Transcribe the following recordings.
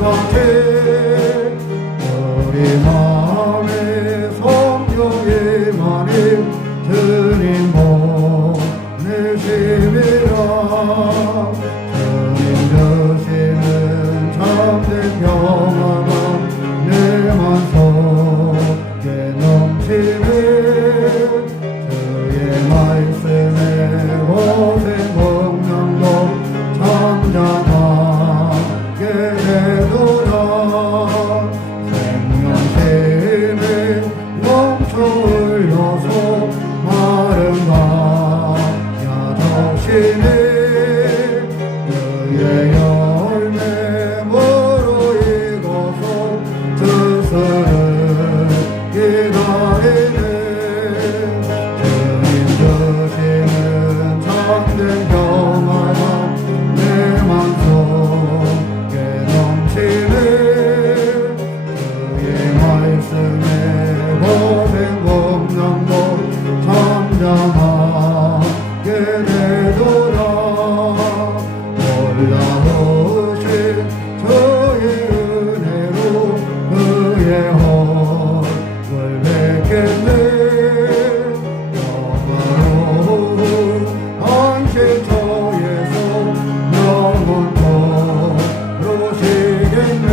같이 우리 마음에 성령의 마님 주님 보내심이라. 주님 주시는 참된 평화가 내 맘 속에 넘치네. 주의 말씀에 오랜 공명도 잠잠하게 되도다. 생명심이 넘쳐 흘러서 마른 가야 적시니 그의 열매 무르익어서 뜻을 기다리네. 주님 주시는 참된 평화가 내 맘속에 넘치네. 그의 말씀에 고생 공명도 잠잠하게 되도다. 놀라우신 주의 은혜로 그의 얼굴 뵙겠네. 영화로운 안식처에서 영원토록 쉬겠네.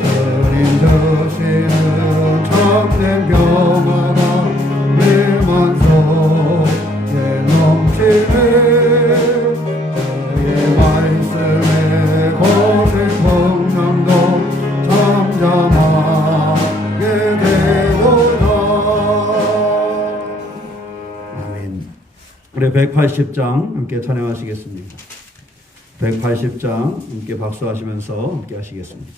주님 주시는 참된 평화가 내 맘속에 넘치네. 주의 말씀에 고생 공명도 잠잠하게 되도다. 아멘. 우리 180장 함께 찬양하시겠습니다. 180장 함께 박수하시면서 함께 하시겠습니다.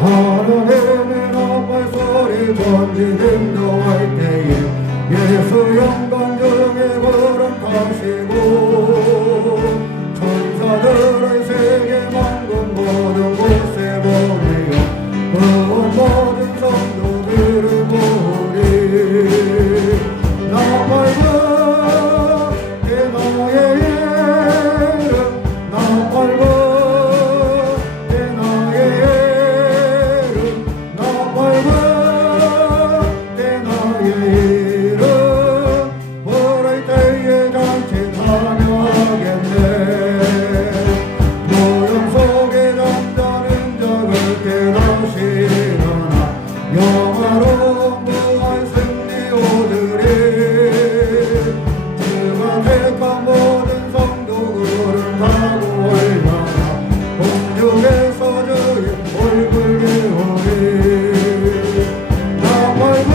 하늘에는 아빠 소리 전진 인도할 때에 예수 영광 중에 구름 타시고 천사들의 세계 만국 모든 곳에 보내요. 그 모든 성도들을 모으리. 나 밝은 내 나의 이름, 나 밝은 내 나의 이름, 나 밝은 내 나의 이름. 부를 때에 잔치 참여하겠네. 모형 속에 잠자는 적을 깨닫시려나. 영화로운 무한 승리 오드리. 주가 택한 모든 성도 구름 타고 올라가 공중에서 주의 얼굴 배우리. 나 밝은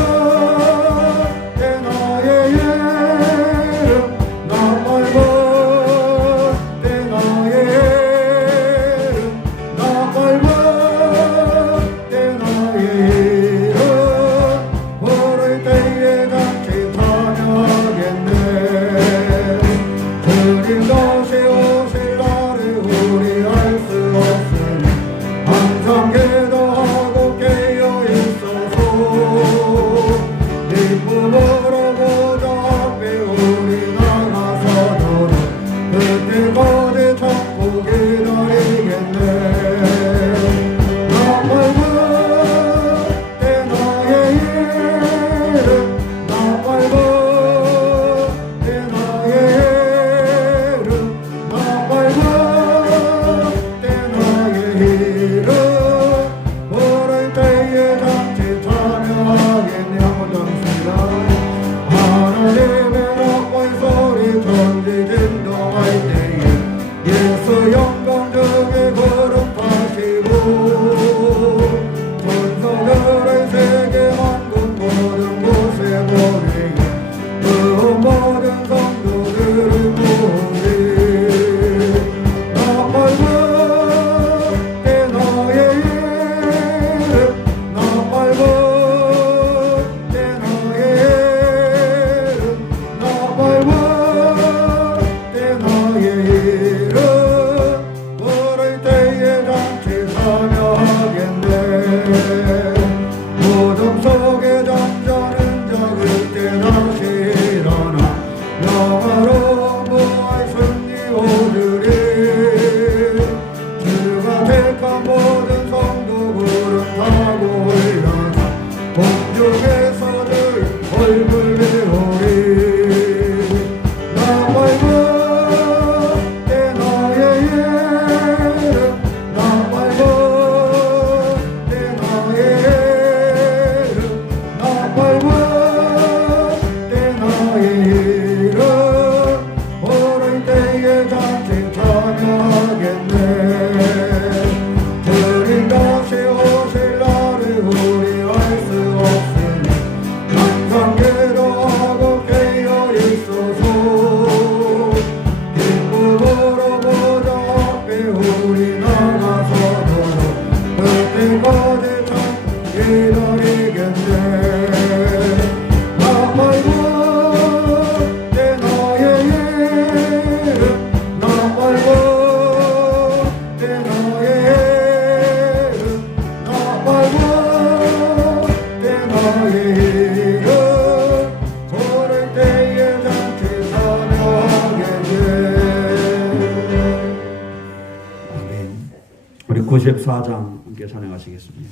94장 함께 찬양하시겠습니다.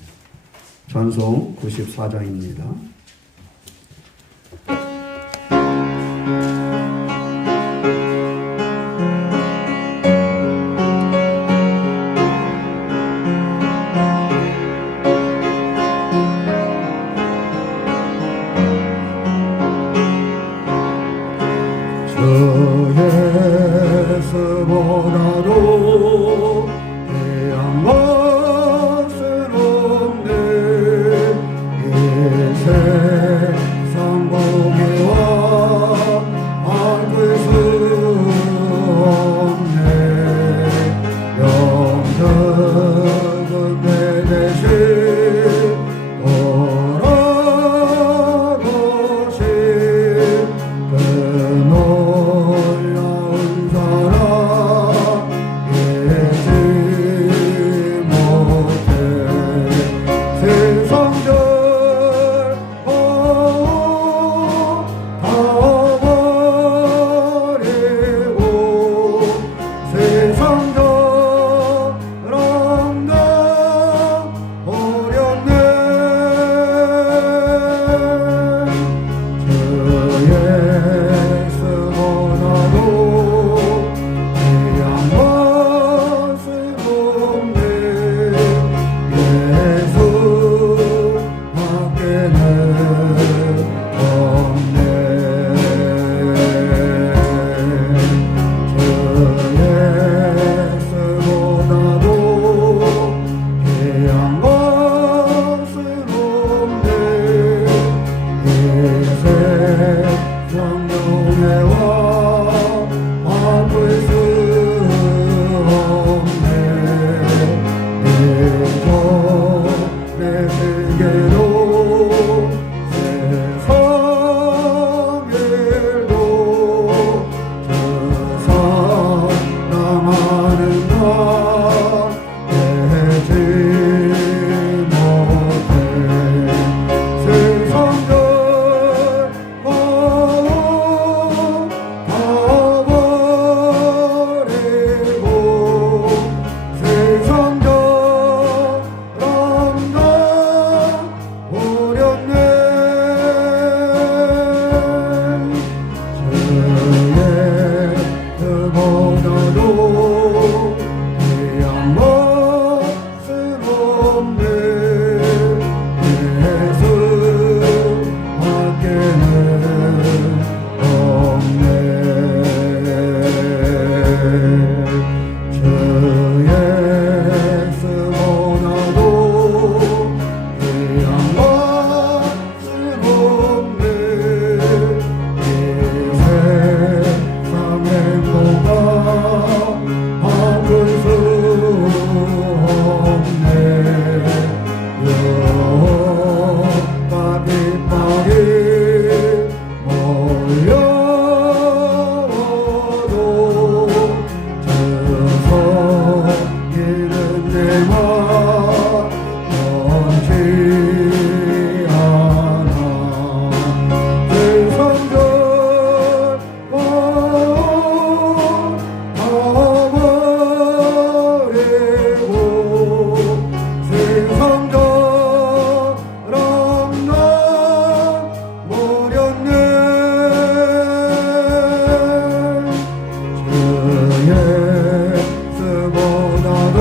찬송 94장입니다. 예수보다도 귀한 것은 없네. 이 세상 보기와 안될 수 없네. 영적은 내 대신 돌아가신 그 놀라운 사랑 잊지 못해. 세상들 다 버리고 세상들 다 버렸네. 주 예수보다도 귀한 것은 없네. 예수 밖에는 없네. 주 예수보다도 귀한 것은 없네. 이 세상 영예와 바꿀 수 없네. 이곳 내 세계로 세상 일도 저 사랑하는 나 되지 못해. 세상들 다 버리고 세상들 다 버렸네. 주 예수보다도 귀한 것은 없네. 예수 밖에는 없네. 주 예수보다도 귀한 것은 없네. 이 세상 행복과 바꿀 수 없네. 욕과 핍박이 몰려와도 주서 기른 내 맘 변치 않아. 세상들 다 버리고 세상들 다 버렸네. 주 예수보다도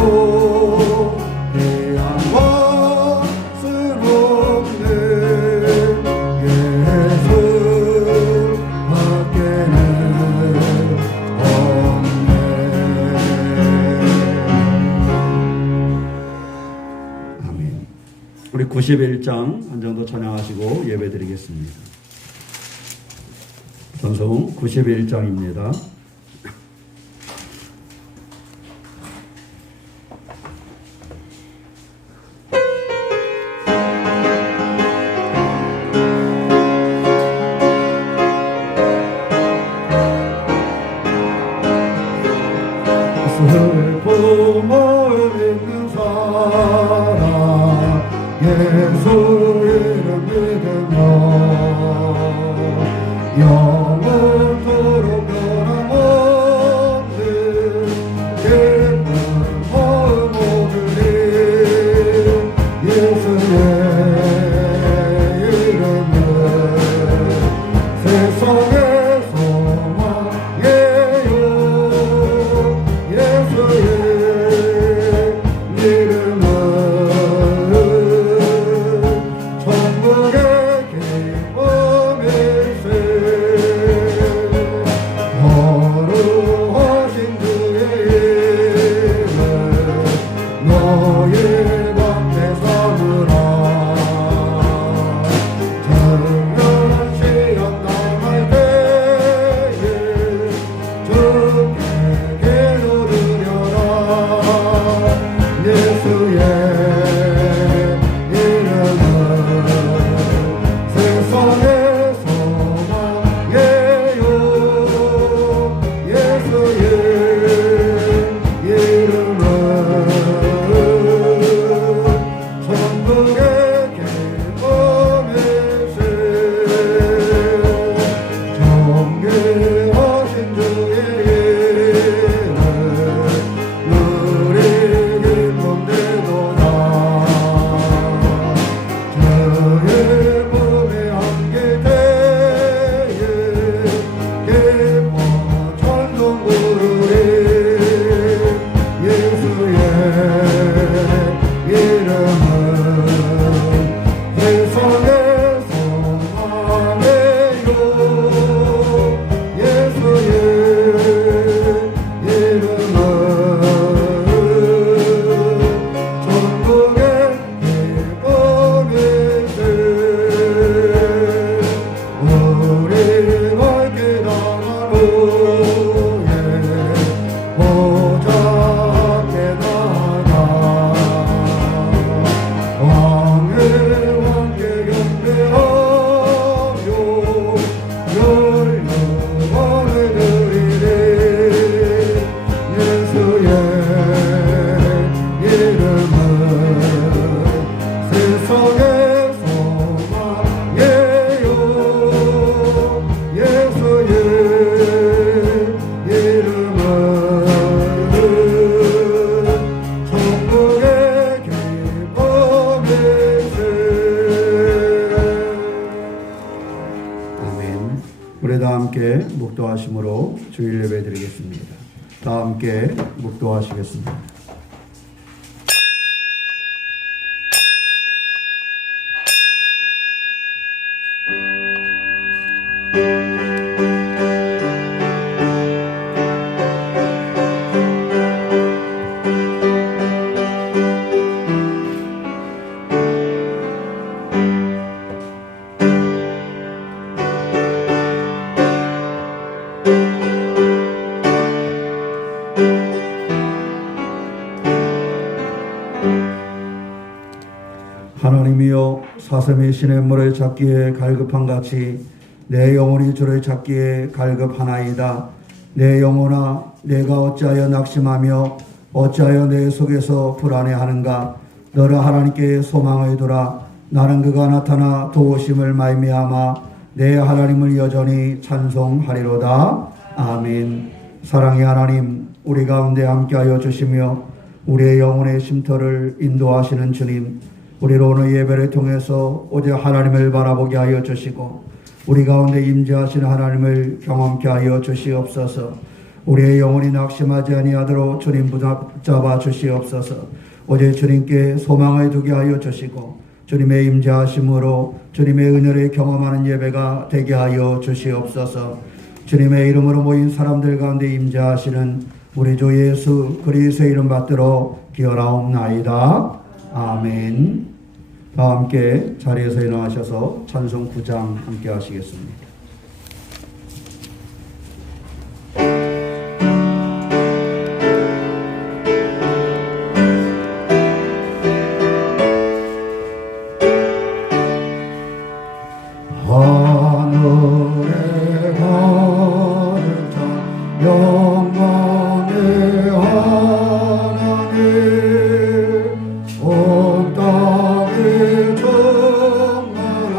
귀한 것은 없네. 예수 밖에는 없네. 아멘. 우리 91장 한 장 더 찬양하시고 예배드리겠습니다. 찬송 91장입니다. 슬픔을 믿는 사람 예수 이름 믿으며 영원토록 변함없는 기쁜 마음 얻으리. 우리 다 함께 묵도하심으로 주일 예배 드리겠습니다. 다 함께 묵도하시겠습니다. 하나님이여, 사슴이 시냇물을 찾기에 갈급한 같이 내 영혼이 주를 찾기에 갈급하나이다. 내 영혼아, 내가 어찌하여 낙심하며 어찌하여 내 속에서 불안해하는가. 너를 하나님께 소망을 두라. 나는 그가 나타나 도우심을 말미암아 내 하나님을 여전히 찬송하리로다. 아멘. 사랑의 하나님, 우리 가운데 함께하여 주시며 우리의 영혼의 쉼터를 인도하시는 주님, 우리로 오늘 예배를 통해서 오직 하나님을 바라보게 하여 주시고 우리 가운데 임재하시는 하나님을 경험케 하여 주시옵소서. 우리의 영혼이 낙심하지 아니하도록 주님 붙잡아 주시옵소서. 오직 주님께 소망을 두게 하여 주시고 주님의 임재하심으로 주님의 은혜를 경험하는 예배가 되게 하여 주시옵소서. 주님의 이름으로 모인 사람들 가운데 임재하시는 우리 주 예수 그리스도의 이름 받들어 기원하옵나이다. 아멘. 다 함께 자리에서 일어나셔서 찬송 9장 함께 하시겠습니다. 하늘에 가득 찬 영광의 하나님, 온 땅에 충만한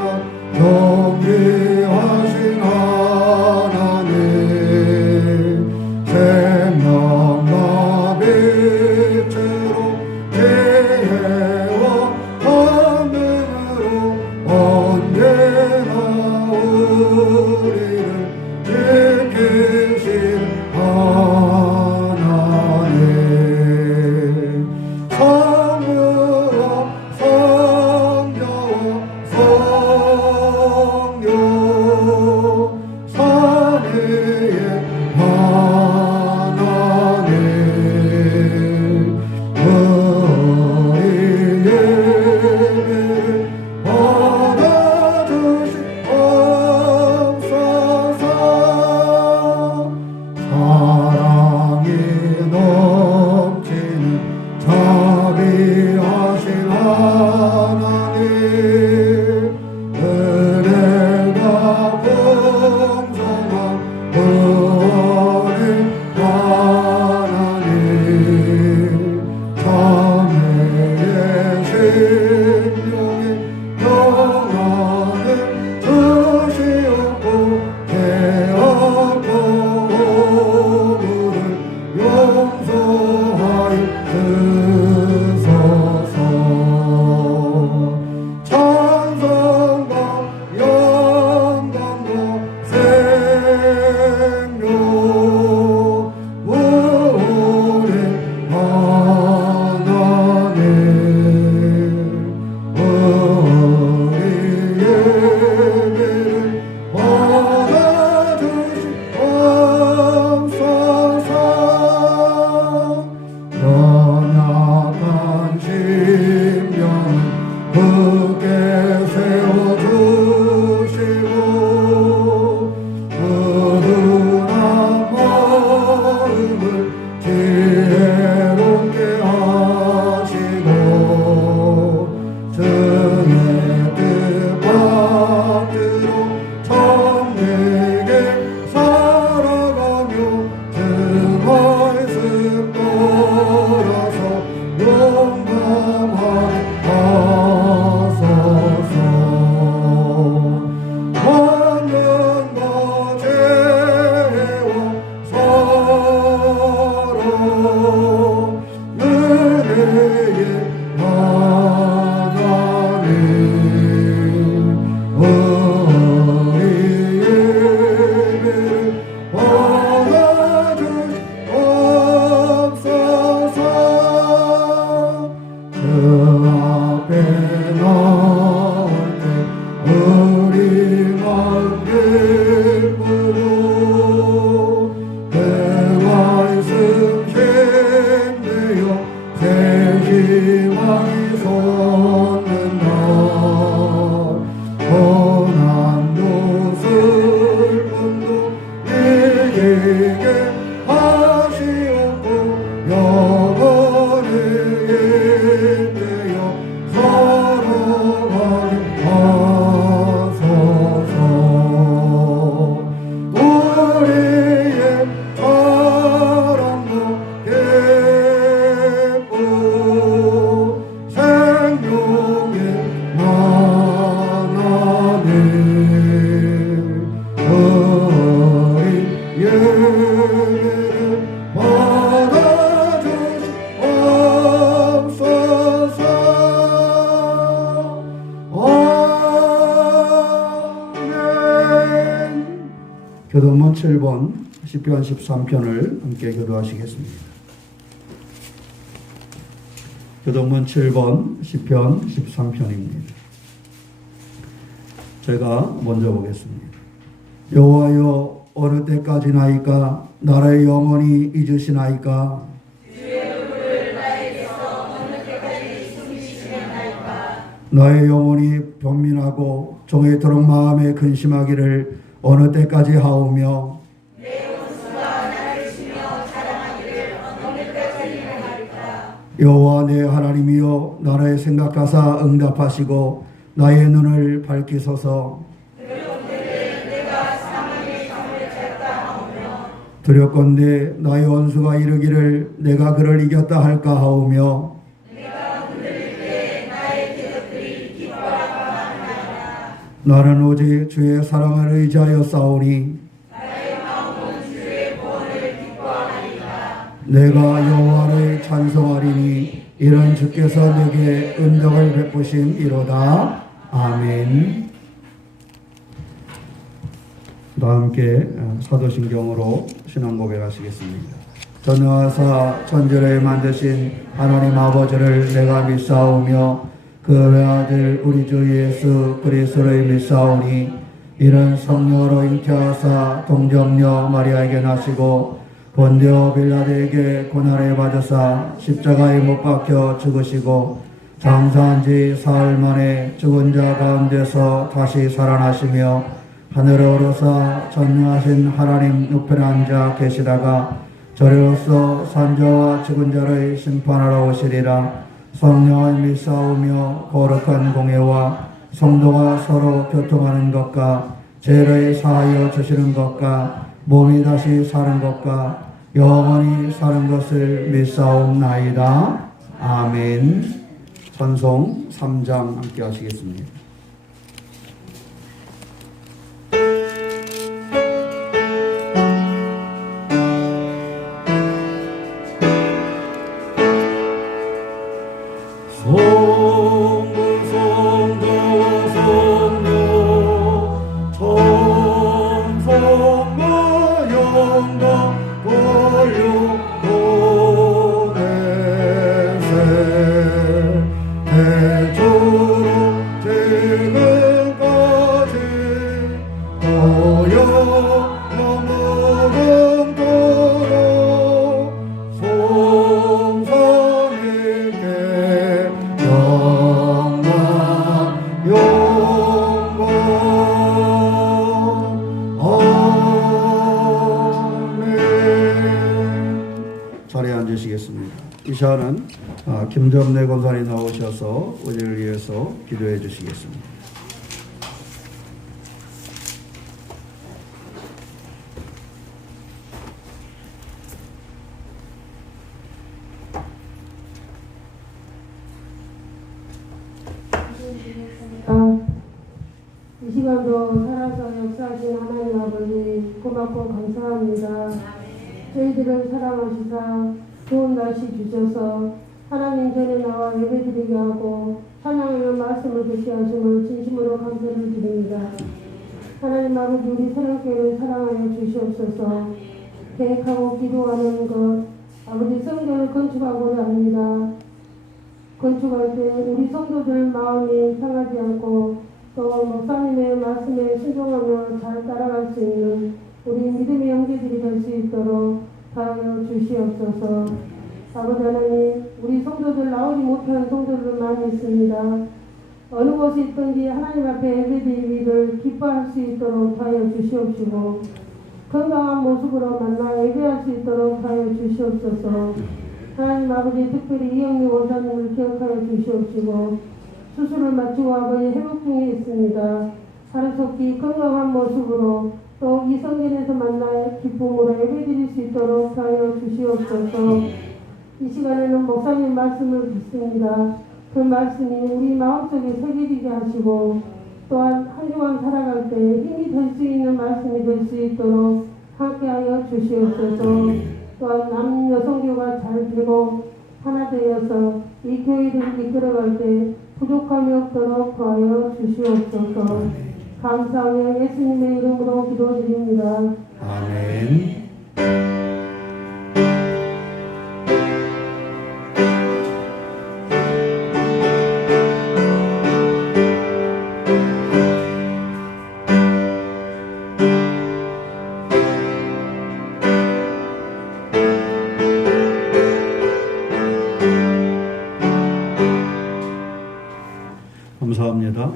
존귀하신 하나님, 생명과 빛으로 지혜와 권능으로 언제나 우리를 지키신 하나님, 성부와 성자와 성령 삼위의 하나님, 우리 예배를 받아주시옵소서. 교동문 7번 시편 13편을 함께 교도하시겠습니다. 교동문 7번 시편 13편입니다. 제가 먼저 보겠습니다. 여호와여 어느 때까지나이까 나를 영원히 잊으시나이까 나의 영혼이 변민하고 종일토록 마음에 근심하기를 어느 때까지 하오며 내 원수가 나를 치며 자랑하기를 어느 때까지 하리까. 여호와 내 하나님이여 나를 생각하사 응답하시고 나의 눈을 밝히소서. 두렵건대 내가 사망의 잠을 잤다 하오며 두렵건대 나의 원수가 이르기를 내가 그를 이겼다 할까 하오며 내가 흔들릴 때 나의 대적들이 기뻐할까 하나이다. 나는 오직 주의 사랑을 의지하여 싸우니 나의 마음은 주의 구원을 기뻐하리이다. 내가 여호와를 찬송하리니 이는 주께서 내게 은덕을 베푸심이로다. 아멘. 다 함께 사도신경으로 신앙 고백하시겠습니다. 전능하사 천지를 만드신 하나님 아버지를 내가 믿사오며 그 외아들 우리 주 예수 그리스도를 믿사오니 이는 성령으로 잉태하사 동정녀 마리아에게 나시고 본디오 빌라드에게 고난을 받으사 십자가에 못 박혀 죽으시고 장사한 지 사흘 만에 죽은 자 가운데서 다시 살아나시며 하늘에 오르사 전능하신 하나님 우편에 앉아 계시다가 저리로서 산자와 죽은 자를 심판하러 오시리라. 성령을 믿사오며 거룩한 공예와 성도가 서로 교통하는 것과 죄를 사하여 주시는 것과 몸이 다시 사는 것과 영원히 사는 것을 믿사옵나이다. 아멘. 찬송 3장 함께 하시겠습니다. 자리에 앉으시겠습니다. 이 시간은 김점래 권사님 나오셔서 우리를 위해서 기도해 주시겠습니다. 이 시간도 살아서 역사하신 하나님 아버지 고맙고 감사합니다. 저희들을 사랑하시사 좋은 날씨 주셔서 하나님 전에 나와 예배드리게 하고 찬양하며 말씀을 듣게 하심을 진심으로 감사를 드립니다. 하나님 아버지 우리 새롭게를 사랑하여 주시옵소서. 계획하고 기도하는 것 아버지 성전을 건축하고자 합니다. 건축할 때 우리 성도들 마음이 상하지 않고 또 목사님의 말씀에 순종하며 잘 따라갈 수 있는 우리 믿음의 형제들이 될 수 있도록 바라여 주시옵소서. 아버지 하나님, 우리 성도들 나오지 못한 성도들 많이 있습니다. 어느 곳에 있든지 하나님 앞에 예배드리기를 기뻐할 수 있도록 하여 주시옵시고 건강한 모습으로 만나 예배할 수 있도록 하여 주시옵소서. 하나님 아버지 특별히 이영미 원사님을 기억하여 주시옵시고 수술을 마치고 아버지 회복 중에 있습니다. 하루속히 건강한 모습으로 또 이성전에서 만나 기쁨으로 예배드릴 수 있도록 하여 주시옵소서. 이 시간에는 목사님 말씀을 듣습니다. 그 말씀이 우리 마음속에 새겨지게 하시고 또한 한 주간 살아갈 때 힘이 될 수 있는 말씀이 될 수 있도록 함께하여 주시옵소서. 또한 남 여성교가 잘 되고 하나 되어서 이 교회를 이끌어갈 때 부족함이 없도록 도와여 주시옵소서. 감사하며 예수님의 이름으로 기도드립니다.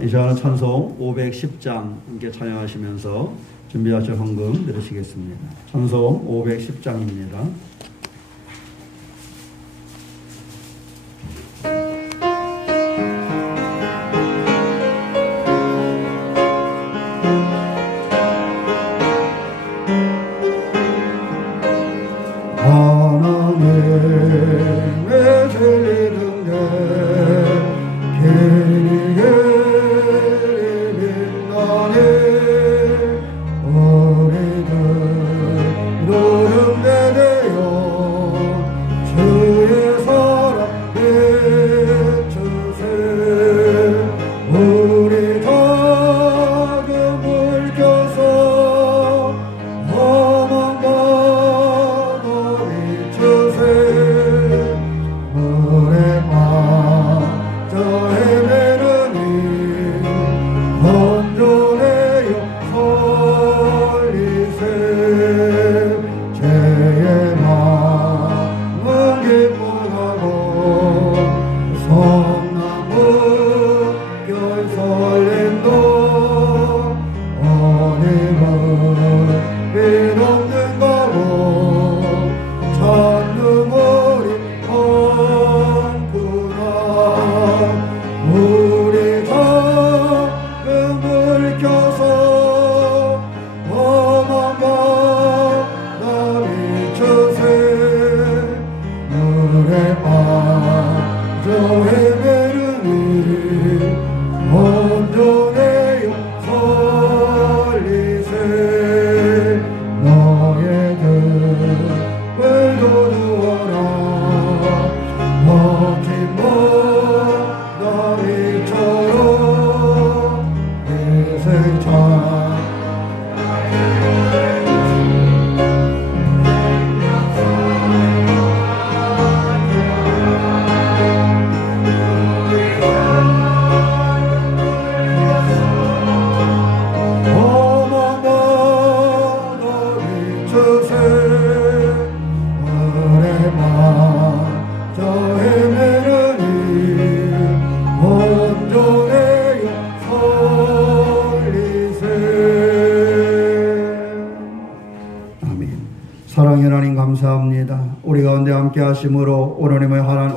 이 시간은 찬송 510장 함께 찬양하시면서 준비하실 헌금 들으시겠습니다. 찬송 510장입니다. 하나님의 진리는 길이 빛나네 우리들 노름대 되어 주의 사랑 비추세 우리 작은 물겨서 험한 바다 비추세 물에 빠져 헤매느니 건져내어 살리세 죄의 마음은 기뻐하고 성난 물결 설렘도 어디가 빛없는 가고 찬눈물이 많구나 우리 작은 불 켜서 험한 바다 비추세 물에 빠져 헤매느니 건져내어 살리세 너의 등을 도두어라 멋진 바다리처럼 이세찬 험한 바다 비추세 물에 빠져 헤매느니 온전해요 살리세 아멘. 사랑의 하나님 감사합니다. 우리 가운데 함께 하심으로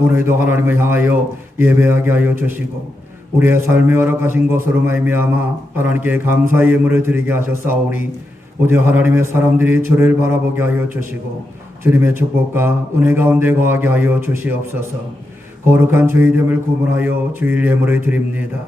오늘도 하나님을 향하여 예배하게 하여 주시고 우리의 삶에 허락하신 것으로 말미암아 하나님께 감사의 예물을 드리게 하셨사오니 오직 하나님의 사람들이 주를 바라보게 하여 주시고 주님의 축복과 은혜 가운데 거하게 하여 주시옵소서. 거룩한 주일됨을 구분하여 주일 예물을 드립니다.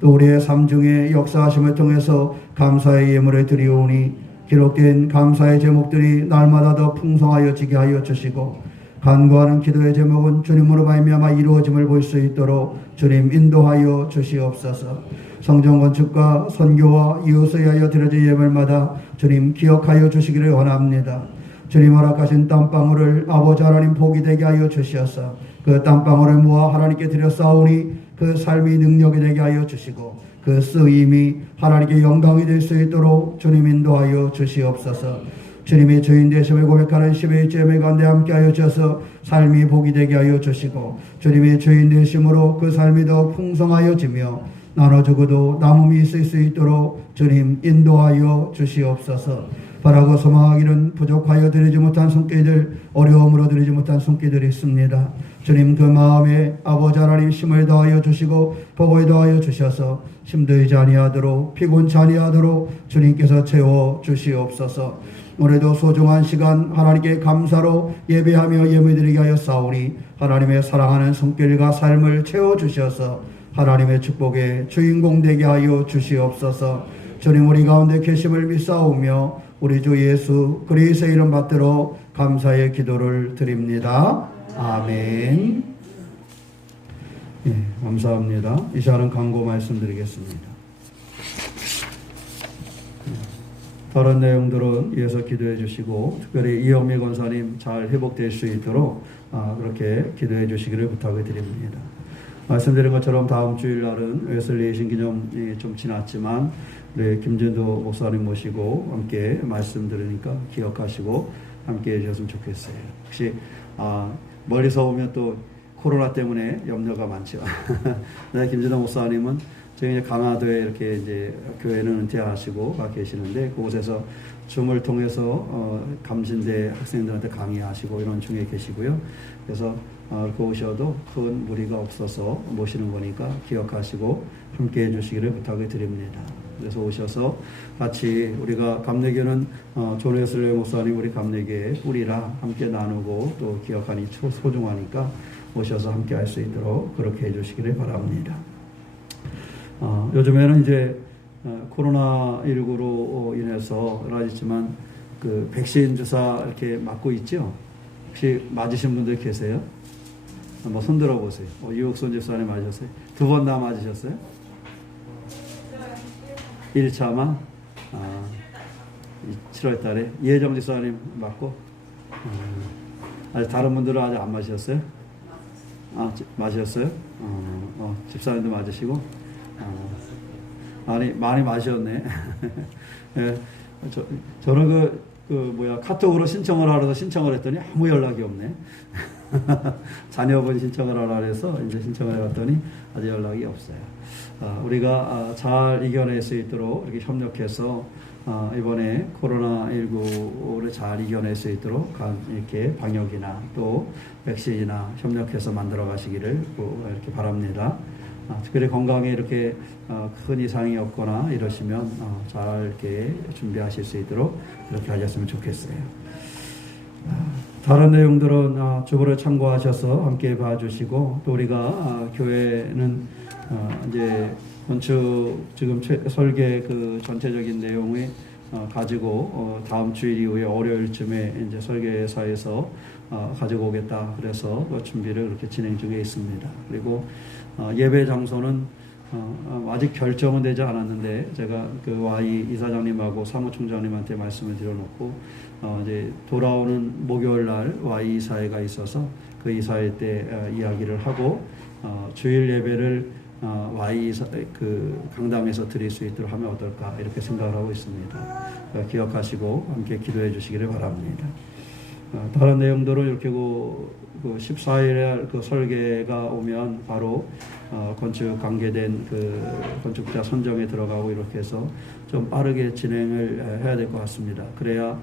또 우리의 삶 중에 역사하심을 통해서 감사의 예물을 드리오니 기록된 감사의 제목들이 날마다 더 풍성하여지게 하여 주시고 간구하는 기도의 제목은 주님으로 말미암아 이루어짐을 볼 수 있도록 주님 인도하여 주시옵소서. 성전 건축과 선교와 이웃을 위하여 드려질 예물마다 주님 기억하여 주시기를 원합니다. 주님 허락하신 땀방울을 아버지 하나님 복이 되게 하여 주시어서 그 땀방울을 모아 하나님께 드렸사오니 그 삶이 능력이 되게 하여 주시고 그 쓰임이 하나님께 영광이 될 수 있도록 주님 인도하여 주시옵소서. 주님의 주인 되심을 고백하는 11째 예배 가운데 함께하여 주셔서 삶이 복이 되게 하여 주시고 주님의 주인 되심으로 그 삶이 더 풍성하여지며 나눠주고도 남음이 있을 수 있도록 주님 인도하여 주시옵소서. 바라고 소망하기는 부족하여 드리지 못한 손길들, 어려움으로 드리지 못한 손길들이 있습니다. 주님 그 마음에 아버지 하나님 힘을 더하여 주시고 복을 더하여 주셔서 힘들지 아니하도록 피곤치 아니하도록 주님께서 채워 주시옵소서. 오늘도 소중한 시간 하나님께 감사로 예배하며 예물드리게 하여 싸우니 하나님의 사랑하는 손길과 삶을 채워주셔서 하나님의 축복의 주인공 되게 하여 주시옵소서. 주님 우리 가운데 계심을 믿사오며 우리 주 예수 그리스도의 이름 받들어 감사의 기도를 드립니다. 아멘. 예, 감사합니다. 이 시간은 광고 말씀드리겠습니다. 다른 내용들은 이어서 기도해 주시고 특별히 이영미 권사님 잘 회복될 수 있도록 그렇게 기도해 주시기를 부탁을 드립니다. 말씀드린 것처럼 다음 주일 날은 웨슬리 신기념이 좀 지났지만 우리 김진도 목사님 모시고 함께 말씀 들으니까 기억하시고 함께 해주셨으면 좋겠어요. 혹시 멀리서 오면 또 코로나 때문에 염려가 많죠. 네, 김진도 목사님은 지금 이제 강화도에 이렇게 이제 교회는 은퇴하시고 가 계시는데 그곳에서 줌을 통해서 감신대 학생들한테 강의하시고 이런 중에 계시고요. 그래서 이렇게 오셔도 큰 무리가 없어서 모시는 거니까 기억하시고 함께 해주시기를 부탁을 드립니다. 그래서 오셔서 같이 우리가 감리교는 존 웨슬리 목사님 우리 감리교의 뿌리라 함께 나누고 또 기억하니 소중하니까 오셔서 함께 할 수 있도록 그렇게 해주시기를 바랍니다. 요즘에는 이제 코로나19로 인해서 여러 가지지만 그 백신 주사 이렇게 맞고 있죠. 혹시 맞으신 분들 계세요? 한번 손 들어보세요. 유옥선 집사님 맞으셨어요? 2번 다 맞으셨어요? 1차만? 7월 달에 예정 집사님 맞고? 아직 다른 분들은 아직 안 맞으셨어요? 맞으셨어요? 집사님도 맞으시고? 아니, 많이 맞으셨네. 예, 저는 카톡으로 신청을 하러서 신청을 했더니 아무 연락이 없네. 자녀분 신청을 하라 해서 이제 신청을 해봤더니 아직 연락이 없어요. 우리가 잘 이겨낼 수 있도록 이렇게 협력해서 이번에 코로나19를 잘 이겨낼 수 있도록 이렇게 방역이나 또 백신이나 협력해서 만들어 가시기를 이렇게 바랍니다. 특별히 건강에 이렇게 큰 이상이 없거나 이러시면 잘 이렇게 준비하실 수 있도록 그렇게 하셨으면 좋겠어요. 다른 내용들은 주보를 참고하셔서 함께 봐주시고 또 우리가 교회는 이제 건축 지금 설계 그 전체적인 내용을 가지고 다음 주일 이후에 월요일쯤에 이제 설계사에서 가지고 오겠다 그래서 준비를 그렇게 진행 중에 있습니다. 그리고 예배 장소는 아직 결정은 되지 않았는데 제가 그 Y 이사장님하고 사무총장님한테 말씀을 드려놓고 이제 돌아오는 목요일 날 Y 이사회가 있어서 그 이사회 때 이야기를 하고 주일 예배를 Y 그 강당에서 드릴 수 있도록 하면 어떨까 이렇게 생각을 하고 있습니다. 기억하시고 함께 기도해 주시기를 바랍니다. 다른 내용들은 이렇게 그 14일에 그 설계가 오면 바로 건축 관계된 그 건축자 선정에 들어가고 이렇게 해서 좀 빠르게 진행을 해야 될 것 같습니다. 그래야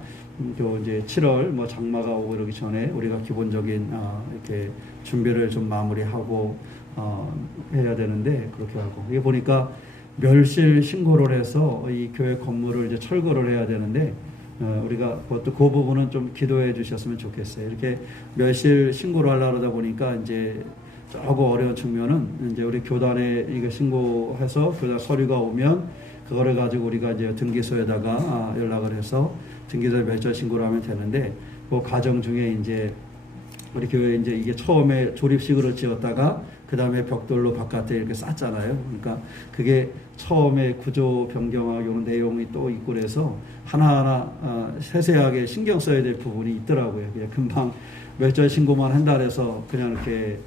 또 이제 7월 뭐 장마가 오고 이러기 전에 우리가 기본적인 이렇게 준비를 좀 마무리하고 해야 되는데 그렇게 하고 이게 보니까 멸실 신고를 해서 이 교회 건물을 이제 철거를 해야 되는데 우리가 그것도 그 부분은 좀 기도해 주셨으면 좋겠어요. 이렇게 멸실 신고를 하려다 보니까 이제 조금 어려운 측면은 이제 우리 교단에 이거 신고해서 교단 서류가 오면 그거를 가지고 우리가 이제 등기소에다가 연락을 해서 등기소에 멸실 신고를 하면 되는데 그 과정 중에 이제 우리 교회 이제 이게 처음에 조립식으로 지었다가 그 다음에 벽돌로 바깥에 이렇게 쌌잖아요. 그러니까 그게 처음에 구조 변경하고 이런 내용이 또 있고 그래서 하나하나 세세하게 신경 써야 될 부분이 있더라고요. 그냥 금방 멸절 신고만 한다 해서 그냥 이렇게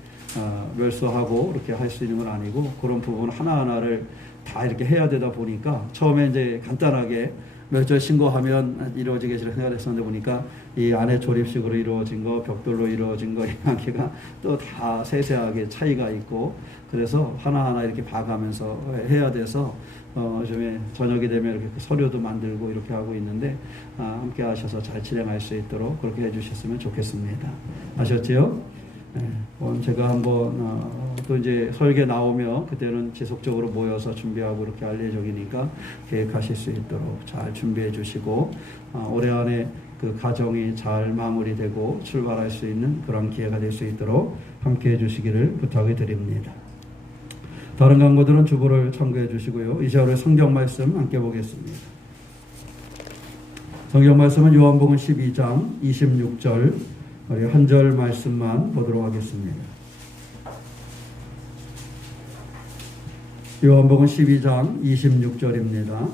멸소하고 이렇게 할 수 있는 건 아니고 그런 부분 하나하나를 다 이렇게 해야 되다 보니까 처음에 이제 간단하게 멸절 신고하면 이루어지겠지라 생각했었는데 보니까 이 안에 조립식으로 이루어진 거, 벽돌로 이루어진 거 이렇게가 또 다 세세하게 차이가 있고 그래서 하나하나 이렇게 봐가면서 해야 돼서 요즘에 저녁이 되면 이렇게 서류도 만들고 이렇게 하고 있는데 함께 하셔서 잘 진행할 수 있도록 그렇게 해주셨으면 좋겠습니다. 아셨지요? 네, 오늘 제가 한번 또 이제 설계 나오면 그때는 지속적으로 모여서 준비하고 이렇게 할 예정이니까 계획하실 수 있도록 잘 준비해 주시고 올해 안에 그 가정이 잘 마무리되고 출발할 수 있는 그런 기회가 될 수 있도록 함께 해 주시기를 부탁을 드립니다. 다른 강구들은 주보를 참고해 주시고요. 이 시간에 성경 말씀 함께 보겠습니다. 성경 말씀은 요한복음 12장 26절 우리 한 절 말씀만 보도록 하겠습니다. 요한복음 12장 26절입니다.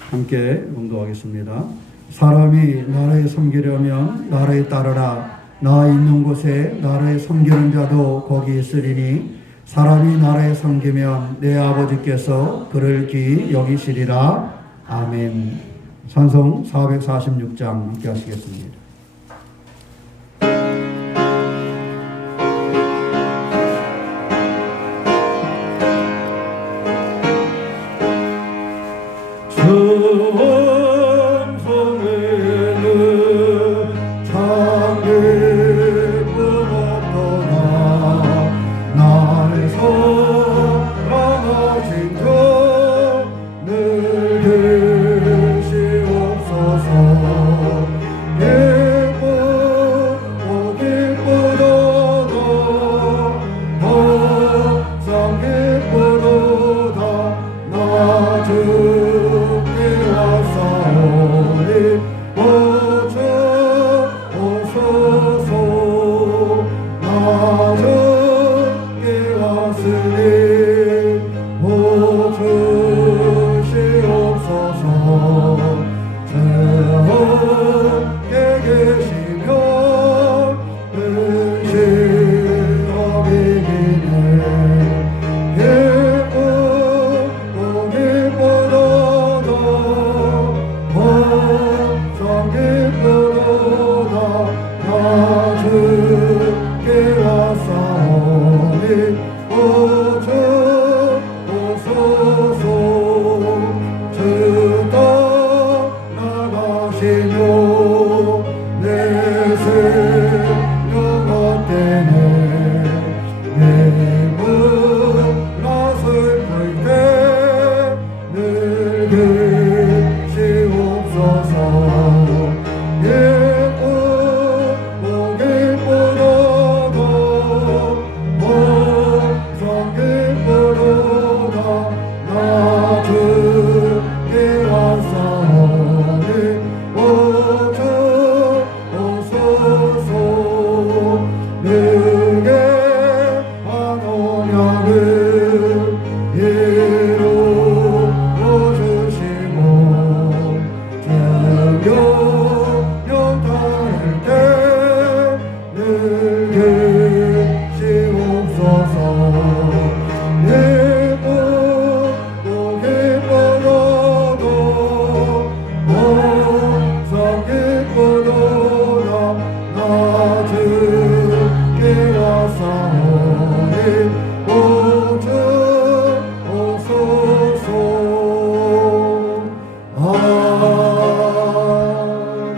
함께 봉독하겠습니다. 사람이 나를 섬기려면 나를 따르라. 나 있는 곳에 나를 섬기는 자도 거기 있으리니 사람이 나를 섬기면 내 아버지께서 그를 귀히 여기시리라. 아멘. 찬송 446장 함께 하시겠습니다.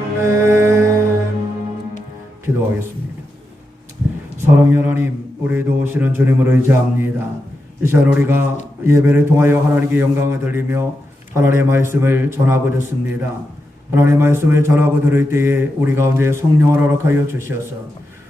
아멘. 기도하겠습니다. 사랑의 하나님, 우리 도우시는 주님을 의지합니다. 이 시간 우리가 예배를 통하여 하나님께 영광을 돌리며 하나님의 말씀을 전하고 듣습니다. 하나님의 말씀을 전하고 들을 때에 우리 가운데 성령을 허락하여 주셔서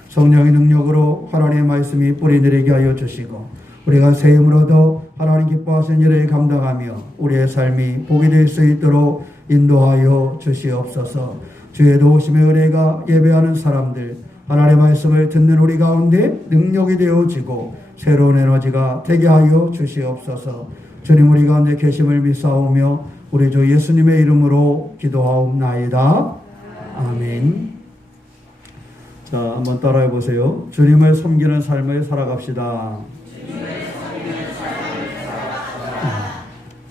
성령의 능력으로 하나님의 말씀이 뿌리 내리게 하여 주시고 우리가 새 힘을 얻어 하나님 기뻐하시는 일을 감당하며 우리의 삶이 복이 될 수 있도록 인도하여 주시옵소서. 주의 도우심의 은혜가 예배하는 사람들, 하나님의 말씀을 듣는 우리 가운데 능력이 되어지고 새로운 에너지가 되게 하여 주시옵소서. 주님, 우리 가운데 계심을 믿사오며 우리 주 예수님의 이름으로 기도하옵나이다. 아멘. 자, 한번 따라해 보세요. 주님을 섬기는 삶을 살아갑시다.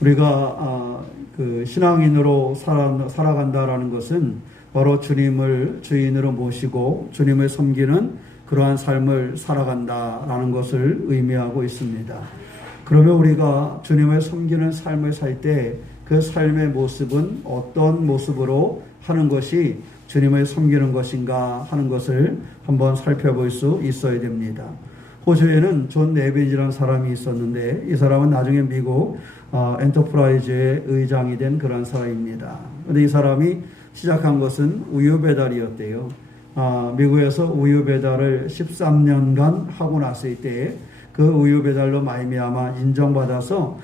우리가 그 신앙인으로 살아간다라는 것은 바로 주님을 주인으로 모시고 주님을 섬기는 그러한 삶을 살아간다라는 것을 의미하고 있습니다. 그러면 우리가 주님을 섬기는 삶을 살 때 그 삶의 모습은 어떤 모습으로 하는 것이 주님을 섬기는 것인가 하는 것을 한번 살펴볼 수 있어야 됩니다. 호주에는 존 네빈이라는 사람이 있었는데 이 사람은 나중에 미국 엔터프라이즈의 의장이 된 그런 사람입니다. 그런데 이 사람이 시작한 것은 우유 배달이었대요. 미국에서 우유 배달을 13년간 하고 났을 때 그 우유 배달로 말미암아 인정받아서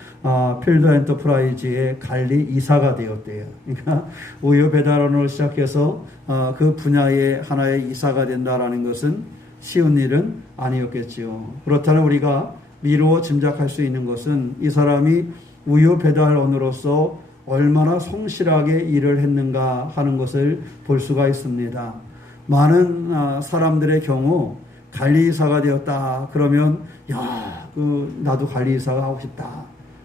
필드 엔터프라이즈의 관리 이사가 되었대요. 그러니까 우유 배달원으로 시작해서 그 분야의 하나의 이사가 된다라는 것은 쉬운 일은 아니었겠지요. 그렇다면 우리가 미루어 짐작할 수 있는 것은 이 사람이 우유 배달원으로서 얼마나 성실하게 일을 했는가 하는 것을 볼 수가 있습니다. 많은 사람들의 경우 관리이사가 되었다 그러면 나도 관리이사가 하고 싶다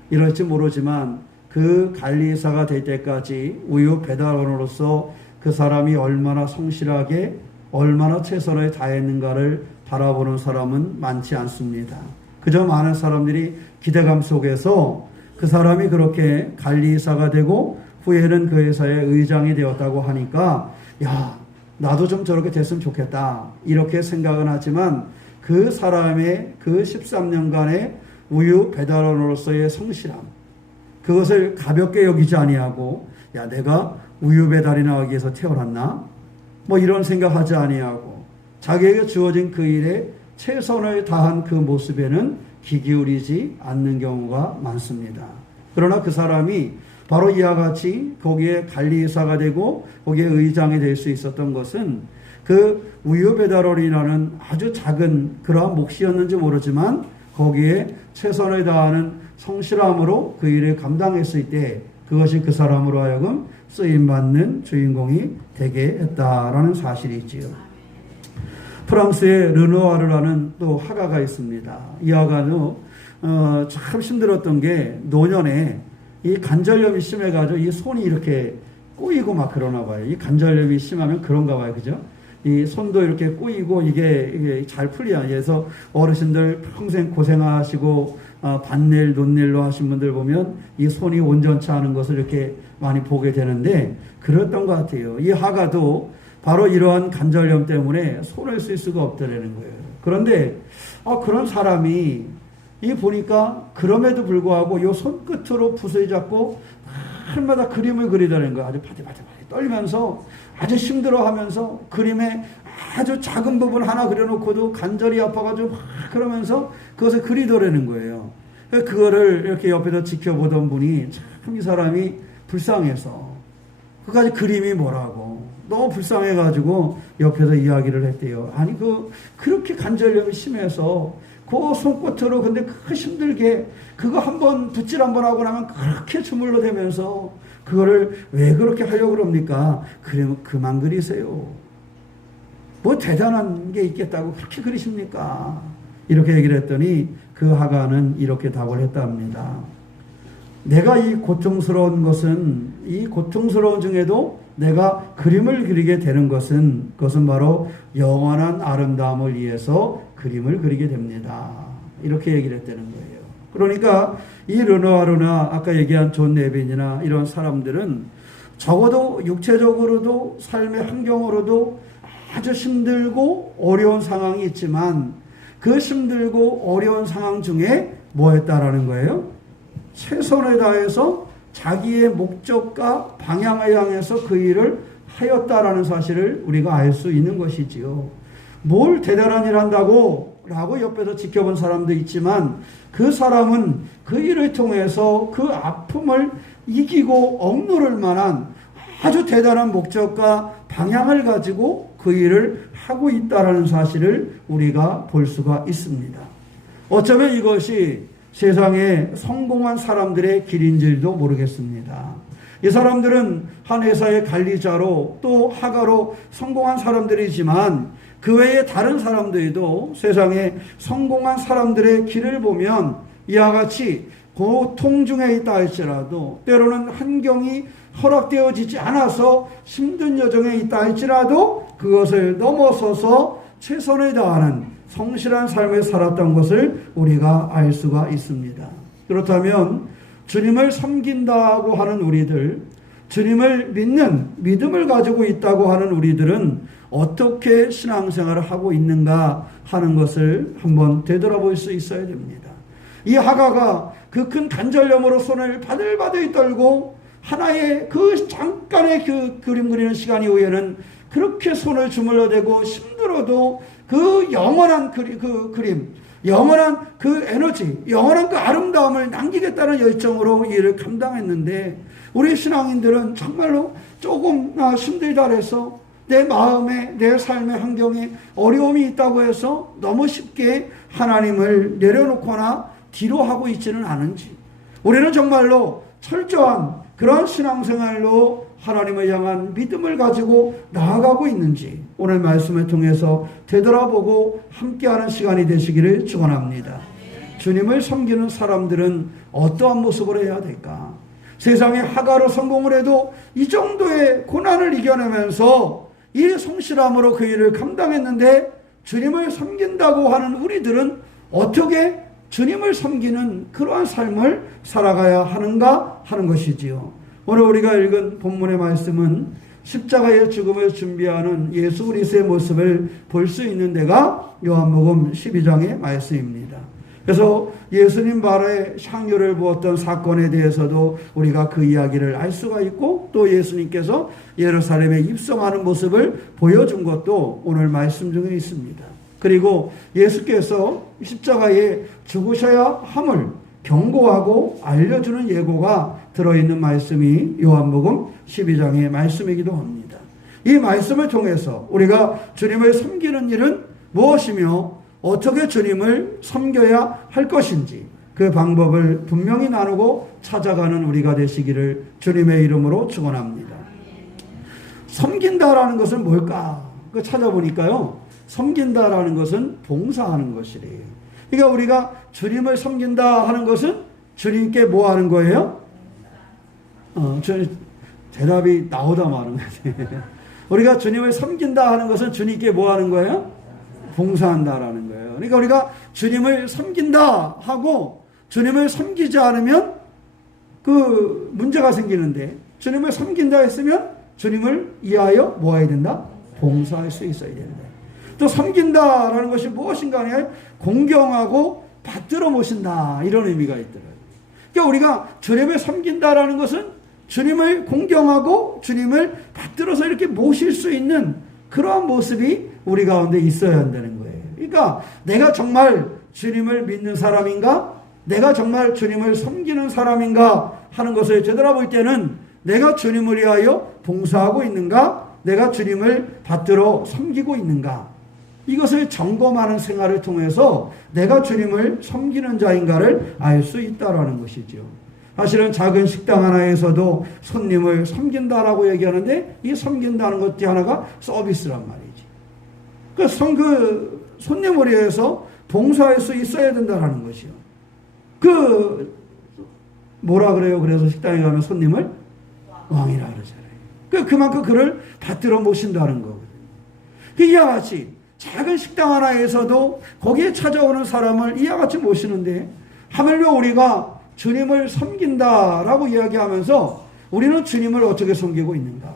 이럴지 모르지만 그 관리이사가 될 때까지 우유 배달원으로서 그 사람이 얼마나 성실하게 얼마나 최선을 다했는가를 바라보는 사람은 많지 않습니다. 그저 많은 사람들이 기대감 속에서 그 사람이 그렇게 관리이사가 되고 후에는 그 회사의 의장이 되었다고 하니까 나도 좀 저렇게 됐으면 좋겠다 이렇게 생각은 하지만 그 사람의 그 13년간의 우유 배달원으로서의 성실함 그것을 가볍게 여기지 아니하고 내가 우유 배달이나 하기 위해서 태어났나? 이런 생각하지 아니하고 자기에게 주어진 그 일에 최선을 다한 그 모습에는 귀 기울이지 않는 경우가 많습니다. 그러나 그 사람이 바로 이와 같이 거기에 관리이사가 되고 거기에 의장이 될 수 있었던 것은 그 우유 배달원이라는 아주 작은 그러한 몫이었는지 모르지만 거기에 최선을 다하는 성실함으로 그 일을 감당했을 때 그것이 그 사람으로 하여금 쓰임받는 주인공이 되게 했다라는 사실이지요. 프랑스의 르누아르라는 또 화가가 있습니다. 이 화가는 참 힘들었던 게 노년에 이 관절염이 심해가지고 이 손이 이렇게 꼬이고 막 그러나 봐요. 이 관절염이 심하면 그런가 봐요. 그죠? 이 손도 이렇게 꼬이고 이게 잘 풀려요. 그래서 어르신들 평생 고생하시고 반일, 논일로 하신 분들 보면 이 손이 온전치 않은 것을 이렇게 많이 보게 되는데 그랬던 것 같아요. 이 화가도 바로 이러한 관절염 때문에 손을 쓸 수가 없다라는 거예요. 그런데 그런 사람이 이 보니까 그럼에도 불구하고 이 손끝으로 붓을 잡고 날마다 그림을 그리다는 거예요. 아주 바들바들 떨면서 아주 힘들어하면서 그림에 아주 작은 부분 하나 그려놓고도 관절이 아파가지고 막 그러면서 그것을 그리더라는 거예요. 그거를 이렇게 옆에서 지켜보던 분이 참 이 사람이 불쌍해서 그까지 그림이 뭐라고 너무 불쌍해가지고 옆에서 이야기를 했대요. 아니 그렇게 관절염이 심해서 그 손끝으로 근데 그 힘들게 그거 한번 붓질 한번 하고 나면 그렇게 주물러 대면서 그거를 왜 그렇게 하려고 그럽니까? 그러면 그만 그리세요. 뭐 대단한 게 있겠다고 그렇게 그리십니까? 이렇게 얘기를 했더니 그 화가는 이렇게 답을 했답니다. 내가 이 고통스러운 것은 이 고통스러운 중에도 내가 그림을 그리게 되는 것은 그것은 바로 영원한 아름다움을 위해서 그림을 그리게 됩니다. 이렇게 얘기를 했다는 거예요. 그러니까 이 르누아르나 아까 얘기한 존 네빈이나 이런 사람들은 적어도 육체적으로도 삶의 환경으로도 아주 힘들고 어려운 상황이 있지만 그 힘들고 어려운 상황 중에 뭐 했다라는 거예요? 최선을 다해서 자기의 목적과 방향을 향해서 그 일을 하였다라는 사실을 우리가 알 수 있는 것이지요. 뭘 대단한 일 한다고 라고 옆에서 지켜본 사람도 있지만 그 사람은 그 일을 통해서 그 아픔을 이기고 억누를 만한 아주 대단한 목적과 방향을 가지고 그 일을 하고 있다는 사실을 우리가 볼 수가 있습니다. 어쩌면 이것이 세상에 성공한 사람들의 길인 줄도 모르겠습니다. 이 사람들은 한 회사의 관리자로 또 하가로 성공한 사람들이지만 그 외에 다른 사람들도 세상에 성공한 사람들의 길을 보면 이와 같이 고통 중에 있다 할지라도 때로는 환경이 허락되어지지 않아서 힘든 여정에 있다 할지라도 그것을 넘어서서 최선을 다하는 성실한 삶을 살았던 것을 우리가 알 수가 있습니다. 그렇다면 주님을 섬긴다고 하는 우리들, 주님을 믿는 믿음을 가지고 있다고 하는 우리들은 어떻게 신앙생활을 하고 있는가 하는 것을 한번 되돌아볼 수 있어야 됩니다. 이 하가가 그 큰 간절염으로 손을 바들바들 떨고 하나의 그 잠깐의 그 그림 그리는 시간 이후에는 그렇게 손을 주물러대고 힘들어도 그 영원한 그 그림, 영원한 그 에너지, 영원한 그 아름다움을 남기겠다는 열정으로 이 일을 감당했는데 우리 신앙인들은 정말로 조금 힘들다 해서 내 마음에 내 삶의 환경에 어려움이 있다고 해서 너무 쉽게 하나님을 내려놓거나 뒤로 하고 있지는 않은지, 우리는 정말로 철저한 그런 신앙생활로 하나님을 향한 믿음을 가지고 나아가고 있는지 오늘 말씀을 통해서 되돌아보고 함께하는 시간이 되시기를 축원합니다. 주님을 섬기는 사람들은 어떠한 모습으로 해야 될까? 세상에 하가로 성공을 해도 이 정도의 고난을 이겨내면서 이 성실함으로 그 일을 감당했는데 주님을 섬긴다고 하는 우리들은 어떻게 주님을 섬기는 그러한 삶을 살아가야 하는가 하는 것이지요. 오늘 우리가 읽은 본문의 말씀은 십자가의 죽음을 준비하는 예수 그리스도의 모습을 볼 수 있는 데가 요한복음 12장의 말씀입니다. 그래서 예수님 발에 향유를 부었던 사건에 대해서도 우리가 그 이야기를 알 수가 있고 또 예수님께서 예루살렘에 입성하는 모습을 보여준 것도 오늘 말씀 중에 있습니다. 그리고 예수께서 십자가에 죽으셔야 함을 경고하고 알려주는 예고가 들어있는 말씀이 요한복음 12장의 말씀이기도 합니다. 이 말씀을 통해서 우리가 주님을 섬기는 일은 무엇이며 어떻게 주님을 섬겨야 할 것인지 그 방법을 분명히 나누고 찾아가는 우리가 되시기를 주님의 이름으로 축원합니다. 섬긴다라는 것은 뭘까? 그 찾아보니까요. 섬긴다라는 것은 봉사하는 것이래요. 그러니까 우리가 주님을 섬긴다 하는 것은 주님께 뭐 하는 거예요? 대답이 나오다 마는 거지. 우리가 주님을 섬긴다 하는 것은 주님께 뭐 하는 거예요? 봉사한다라는 거예요. 그러니까 우리가 주님을 섬긴다 하고 주님을 섬기지 않으면 그 문제가 생기는데 주님을 섬긴다 했으면 주님을 이하여 뭐 해야 된다? 봉사할 수 있어야 된다. 또 섬긴다라는 것이 무엇인가 하면 공경하고 받들어 모신다 이런 의미가 있더라고요. 그러니까 우리가 주님을 섬긴다라는 것은 주님을 공경하고 주님을 받들어서 이렇게 모실 수 있는 그러한 모습이 우리 가운데 있어야 한다는 거예요. 그러니까 내가 정말 주님을 믿는 사람인가? 내가 정말 주님을 섬기는 사람인가? 하는 것을 되돌아볼 때는 내가 주님을 위하여 봉사하고 있는가? 내가 주님을 받들어 섬기고 있는가? 이것을 점검하는 생활을 통해서 내가 주님을 섬기는 자인가를 알 수 있다는 것이죠. 사실은 작은 식당 하나에서도 손님을 섬긴다라고 얘기하는데 이 섬긴다는 것 중 하나가 서비스란 말이지. 그 손님을 위해서 봉사할 수 있어야 된다는 것이요. 뭐라 그래요? 그래서 식당에 가면 손님을 왕이라 그러잖아요. 그만큼 그를 받들어 모신다는 거거든요. 이와 같이 작은 식당 하나에서도 거기에 찾아오는 사람을 이와 같이 모시는데 하물며 우리가 주님을 섬긴다라고 이야기하면서 우리는 주님을 어떻게 섬기고 있는가?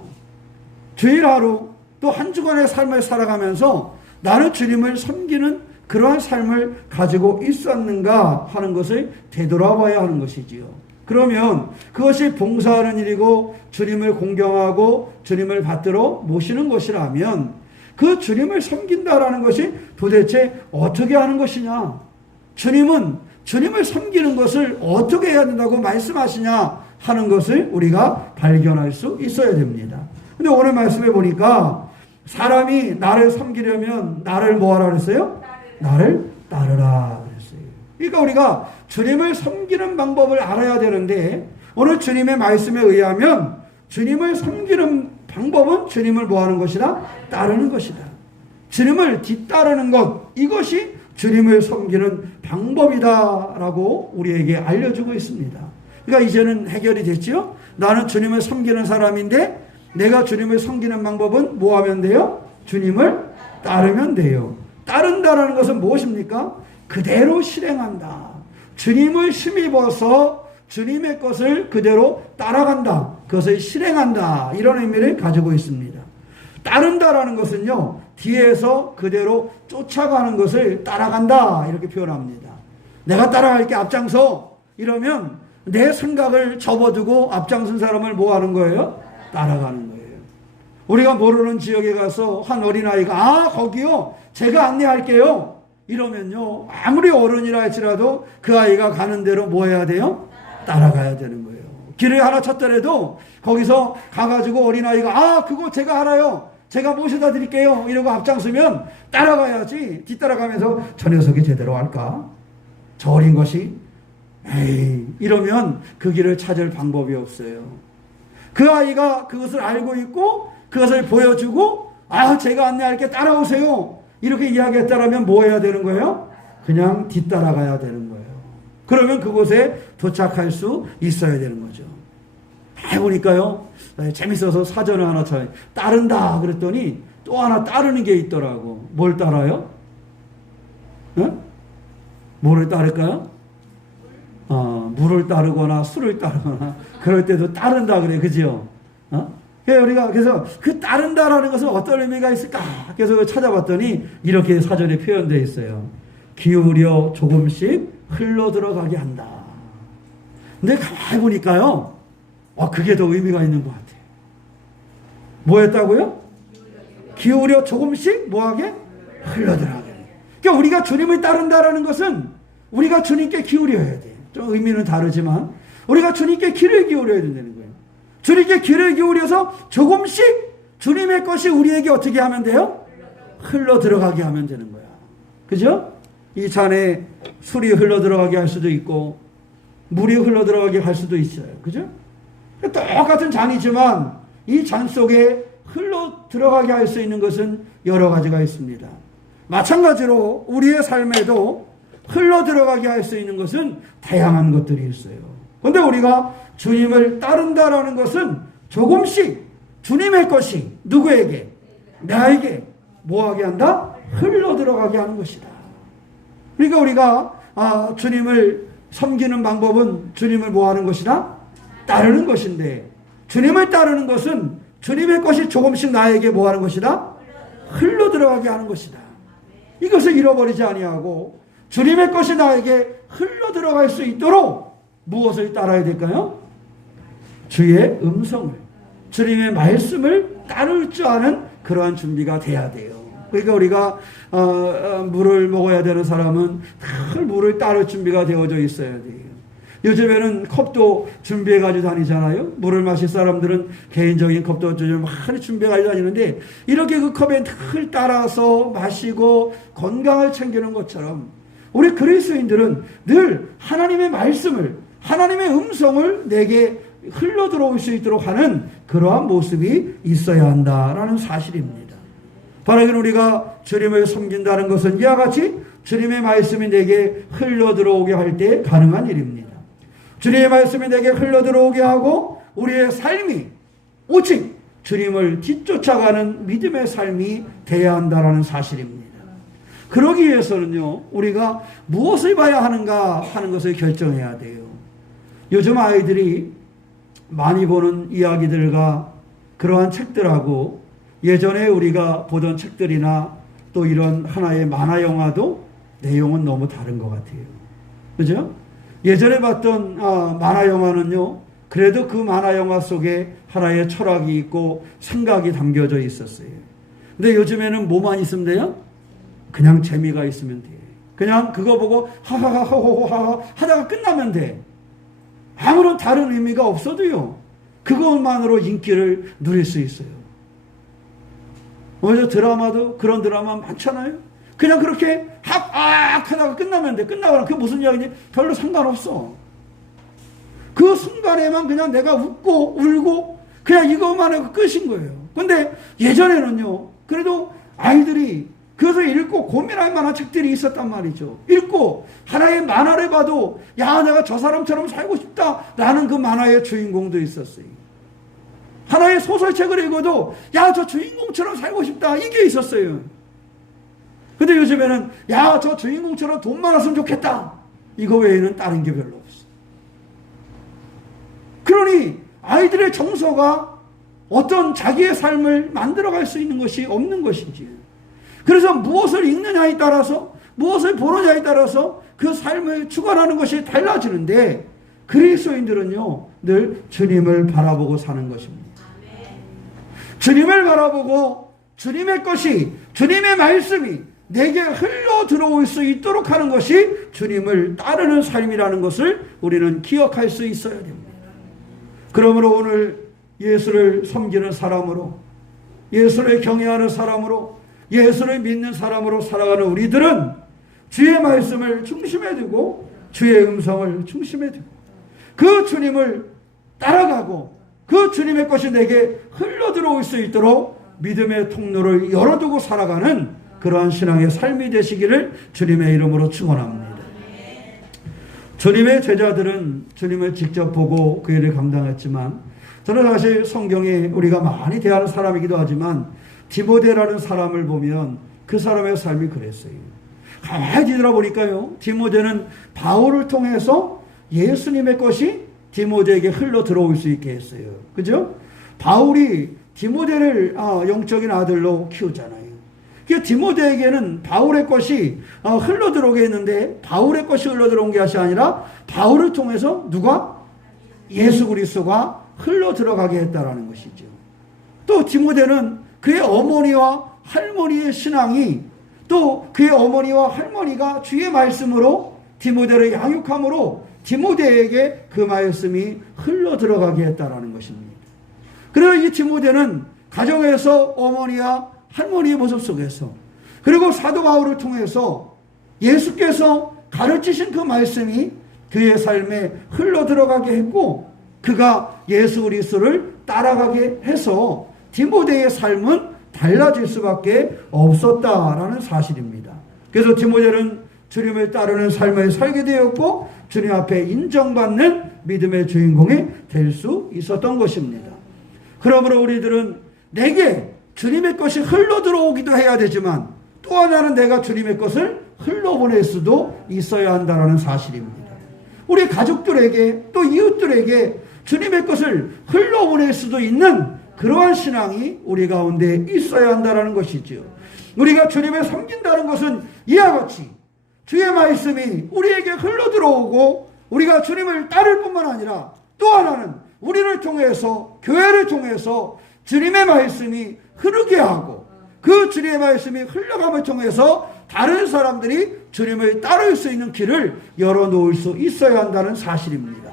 주일 하루 또 한 주간의 삶을 살아가면서 나는 주님을 섬기는 그러한 삶을 가지고 있었는가 하는 것을 되돌아봐야 하는 것이지요. 그러면 그것이 봉사하는 일이고 주님을 공경하고 주님을 받들어 모시는 것이라면 그 주님을 섬긴다라는 것이 도대체 어떻게 하는 것이냐? 주님은 주님을 섬기는 것을 어떻게 해야 된다고 말씀하시냐 하는 것을 우리가 발견할 수 있어야 됩니다. 근데 오늘 말씀해 보니까 사람이 나를 섬기려면 나를 뭐하라 그랬어요? 나를 따르라 그랬어요. 그러니까 우리가 주님을 섬기는 방법을 알아야 되는데 오늘 주님의 말씀에 의하면 주님을 섬기는 방법은 주님을 뭐하는 것이다? 따르는 것이다. 주님을 뒤따르는 것, 이것이 주님을 섬기는 방법이다라고 우리에게 알려주고 있습니다. 그러니까 이제는 해결이 됐죠? 나는 주님을 섬기는 사람인데 내가 주님을 섬기는 방법은 뭐 하면 돼요? 주님을 따르면 돼요. 따른다라는 것은 무엇입니까? 그대로 실행한다. 주님을 힘입어서 주님의 것을 그대로 따라간다. 그것을 실행한다. 이런 의미를 가지고 있습니다. 따른다라는 것은요, 뒤에서 그대로 쫓아가는 것을 따라간다. 이렇게 표현합니다. 내가 따라갈게 앞장서. 이러면 내 생각을 접어두고 앞장선 사람을 뭐 하는 거예요? 따라가는 거예요. 우리가 모르는 지역에 가서 한 어린아이가 거기요 제가 안내할게요 이러면요 아무리 어른이라 할지라도 그 아이가 가는 대로 뭐 해야 돼요? 따라가야 되는 거예요. 길을 하나 찾더라도 거기서 가가지고 어린아이가 그거 제가 알아요, 제가 모셔다 드릴게요 이러고 앞장서면 따라가야지. 뒤따라가면서 저 녀석이 제대로 할까? 저 어린 것이 에이 이러면 그 길을 찾을 방법이 없어요. 그 아이가 그것을 알고 있고 그것을 보여주고 제가 안내할게 따라오세요 이렇게 이야기했다라면 뭐 해야 되는 거예요? 그냥 뒤따라가야 되는 거예요. 그러면 그곳에 도착할 수 있어야 되는 거죠. 해보니까요 재밌어서 사전을 하나 찾아요. 따른다 그랬더니 또 하나 따르는 게 있더라고. 뭘 따라요? 뭐를 따를까요? 물을 따르거나 술을 따르거나 그럴 때도 따른다 그래, 그죠? 우리가 그래서 그 따른다라는 것은 어떤 의미가 있을까? 그래서 찾아봤더니 이렇게 사전에 표현되어 있어요. 기울여 조금씩 흘러 들어가게 한다. 근데 가만히 보니까요, 그게 더 의미가 있는 것 같아요. 뭐였다고요? 기울여 조금씩 뭐하게? 흘러 들어가게. 그러니까 우리가 주님을 따른다라는 것은 우리가 주님께 기울여야 돼. 좀 의미는 다르지만 우리가 주님께 귀를 기울여야 된다는 거예요. 주님께 귀를 기울여서 조금씩 주님의 것이 우리에게 어떻게 하면 돼요? 흘러 들어가게 하면 되는 거야. 그죠? 이 잔에 술이 흘러 들어가게 할 수도 있고 물이 흘러 들어가게 할 수도 있어요. 그죠? 똑같은 잔이지만 이 잔 속에 흘러 들어가게 할 수 있는 것은 여러 가지가 있습니다. 마찬가지로 우리의 삶에도 흘러 들어가게 할 수 있는 것은 다양한 것들이 있어요. 그런데 우리가 주님을 따른다라는 것은 조금씩 주님의 것이 누구에게? 나에게 뭐하게 한다? 흘러 들어가게 하는 것이다. 그러니까 우리가 주님을 섬기는 방법은 주님을 뭐하는 것이다? 따르는 것인데 주님을 따르는 것은 주님의 것이 조금씩 나에게 뭐하는 것이다? 흘러 들어가게 하는 것이다. 이것을 잃어버리지 아니하고 주님의 것이 나에게 흘러 들어갈 수 있도록 무엇을 따라야 될까요? 주의 음성을, 주님의 말씀을 따를 줄 아는 그러한 준비가 돼야 돼요. 그러니까 우리가 물을 먹어야 되는 사람은 늘 물을 따를 준비가 되어져 있어야 돼요. 요즘에는 컵도 준비해가지고 다니잖아요. 물을 마실 사람들은 개인적인 컵도 좀 많이 준비해가지고 다니는데 이렇게 그 컵에 늘 따라서 마시고 건강을 챙기는 것처럼 우리 그리스도인들은 늘 하나님의 말씀을, 하나님의 음성을 내게 흘러 들어올 수 있도록 하는 그러한 모습이 있어야 한다라는 사실입니다. 바로 우리가 주님을 섬긴다는 것은 이와 같이 주님의 말씀이 내게 흘러 들어오게 할 때 가능한 일입니다. 주님의 말씀이 내게 흘러 들어오게 하고 우리의 삶이 오직 주님을 뒤쫓아가는 믿음의 삶이 되어야 한다는 사실입니다. 그러기 위해서는요, 우리가 무엇을 봐야 하는가 하는 것을 결정해야 돼요. 요즘 아이들이 많이 보는 이야기들과 그러한 책들하고 예전에 우리가 보던 책들이나 또 이런 하나의 만화 영화도 내용은 너무 다른 것 같아요. 그죠? 예전에 봤던 만화 영화는요, 그래도 그 만화 영화 속에 하나의 철학이 있고 생각이 담겨져 있었어요. 근데 요즘에는 뭐만 있으면 돼요? 그냥 재미가 있으면 돼. 그냥 그거 보고 하하하하하하 하다가 끝나면 돼. 아무런 다른 의미가 없어도요, 그것만으로 인기를 누릴 수 있어요. 먼저 드라마도 그런 드라마 많잖아요. 그냥 그렇게 하다가 끝나면 돼. 끝나거나 그게 무슨 이야기인지 별로 상관없어. 그 순간에만 그냥 내가 웃고 울고 그냥 이것만 해도 끝인 거예요. 근데 예전에는요, 그래도 아이들이 그래서 읽고 고민할 만한 책들이 있었단 말이죠. 읽고 하나의 만화를 봐도 야, 내가 저 사람처럼 살고 싶다 라는 그 만화의 주인공도 있었어요. 하나의 소설책을 읽어도 야, 저 주인공처럼 살고 싶다 이게 있었어요. 근데 요즘에는 야, 저 주인공처럼 돈 많았으면 좋겠다 이거 외에는 다른 게 별로 없어. 그러니 아이들의 정서가 어떤 자기의 삶을 만들어갈 수 있는 것이 없는 것인지, 그래서 무엇을 읽느냐에 따라서 무엇을 보느냐에 따라서 그 삶을 추구하는 것이 달라지는데, 그리스도인들은요 늘 주님을 바라보고 사는 것입니다. 주님을 바라보고 주님의 것이, 주님의 말씀이 내게 흘러 들어올 수 있도록 하는 것이 주님을 따르는 삶이라는 것을 우리는 기억할 수 있어야 됩니다. 그러므로 오늘 예수를 섬기는 사람으로, 예수를 경외하는 사람으로, 예수를 믿는 사람으로 살아가는 우리들은 주의 말씀을 중심에 두고 주의 음성을 중심에 두고 그 주님을 따라가고 그 주님의 것이 내게 흘러 들어올 수 있도록 믿음의 통로를 열어두고 살아가는 그러한 신앙의 삶이 되시기를 주님의 이름으로 축원합니다. 주님의 제자들은 주님을 직접 보고 그 일을 감당했지만, 저는 사실 성경에 우리가 많이 대하는 사람이기도 하지만 디모데라는 사람을 보면 그 사람의 삶이 그랬어요. 가만히 뒤돌아보니까요, 디모데는 바울을 통해서 예수님의 것이 디모데에게 흘러 들어올 수 있게 했어요. 그죠? 바울이 디모데를 영적인 아들로 키우잖아요. 디모데에게는 바울의 것이 흘러 들어오게 했는데, 바울의 것이 흘러 들어온 것이 아니라 바울을 통해서 누가? 예수 그리스도가 흘러 들어가게 했다라는 것이죠. 또 디모데는 그의 어머니와 할머니의 신앙이, 또 그의 어머니와 할머니가 주의 말씀으로 디모데를 양육함으로 디모데에게 그 말씀이 흘러 들어가게 했다라는 것입니다. 그래서 이 디모데는 가정에서 어머니와 할머니의 모습 속에서, 그리고 사도 바울을 통해서 예수께서 가르치신 그 말씀이 그의 삶에 흘러 들어가게 했고, 그가 예수 그리스도를 따라가게 해서 디모데의 삶은 달라질 수밖에 없었다라는 사실입니다. 그래서 디모데는 주님을 따르는 삶을 살게 되었고 주님 앞에 인정받는 믿음의 주인공이 될 수 있었던 것입니다. 그러므로 우리들은 내게 주님의 것이 흘러 들어오기도 해야 되지만, 또 하나는 내가 주님의 것을 흘러보낼 수도 있어야 한다는 사실입니다. 우리 가족들에게 또 이웃들에게 주님의 것을 흘러보낼 수도 있는 그러한 신앙이 우리 가운데 있어야 한다는 것이죠. 우리가 주님을 섬긴다는 것은 이와 같이 주의 말씀이 우리에게 흘러 들어오고 우리가 주님을 따를 뿐만 아니라, 또 하나는 우리를 통해서, 교회를 통해서 주님의 말씀이 흐르게 하고 그 주님의 말씀이 흘러감을 통해서 다른 사람들이 주님을 따를 수 있는 길을 열어놓을 수 있어야 한다는 사실입니다.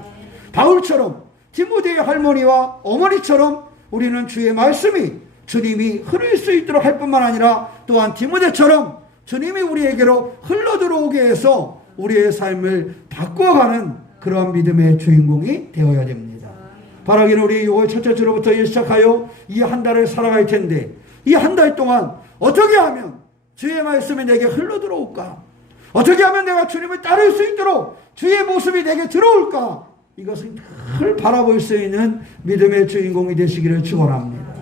바울처럼, 디모데의 할머니와 어머니처럼 우리는 주의 말씀이 주님이 흐를 수 있도록 할 뿐만 아니라, 또한 디모데처럼 주님이 우리에게로 흘러 들어오게 해서 우리의 삶을 바꿔가는 그러한 믿음의 주인공이 되어야 됩니다. 바라기는 우리 6월 첫째 주로부터 시작하여 이 한 달을 살아갈 텐데, 이 한 달 동안 어떻게 하면 주의 말씀이 내게 흘러 들어올까? 어떻게 하면 내가 주님을 따를 수 있도록 주의 모습이 내게 들어올까? 이것을 늘 바라볼 수 있는 믿음의 주인공이 되시기를 축원합니다.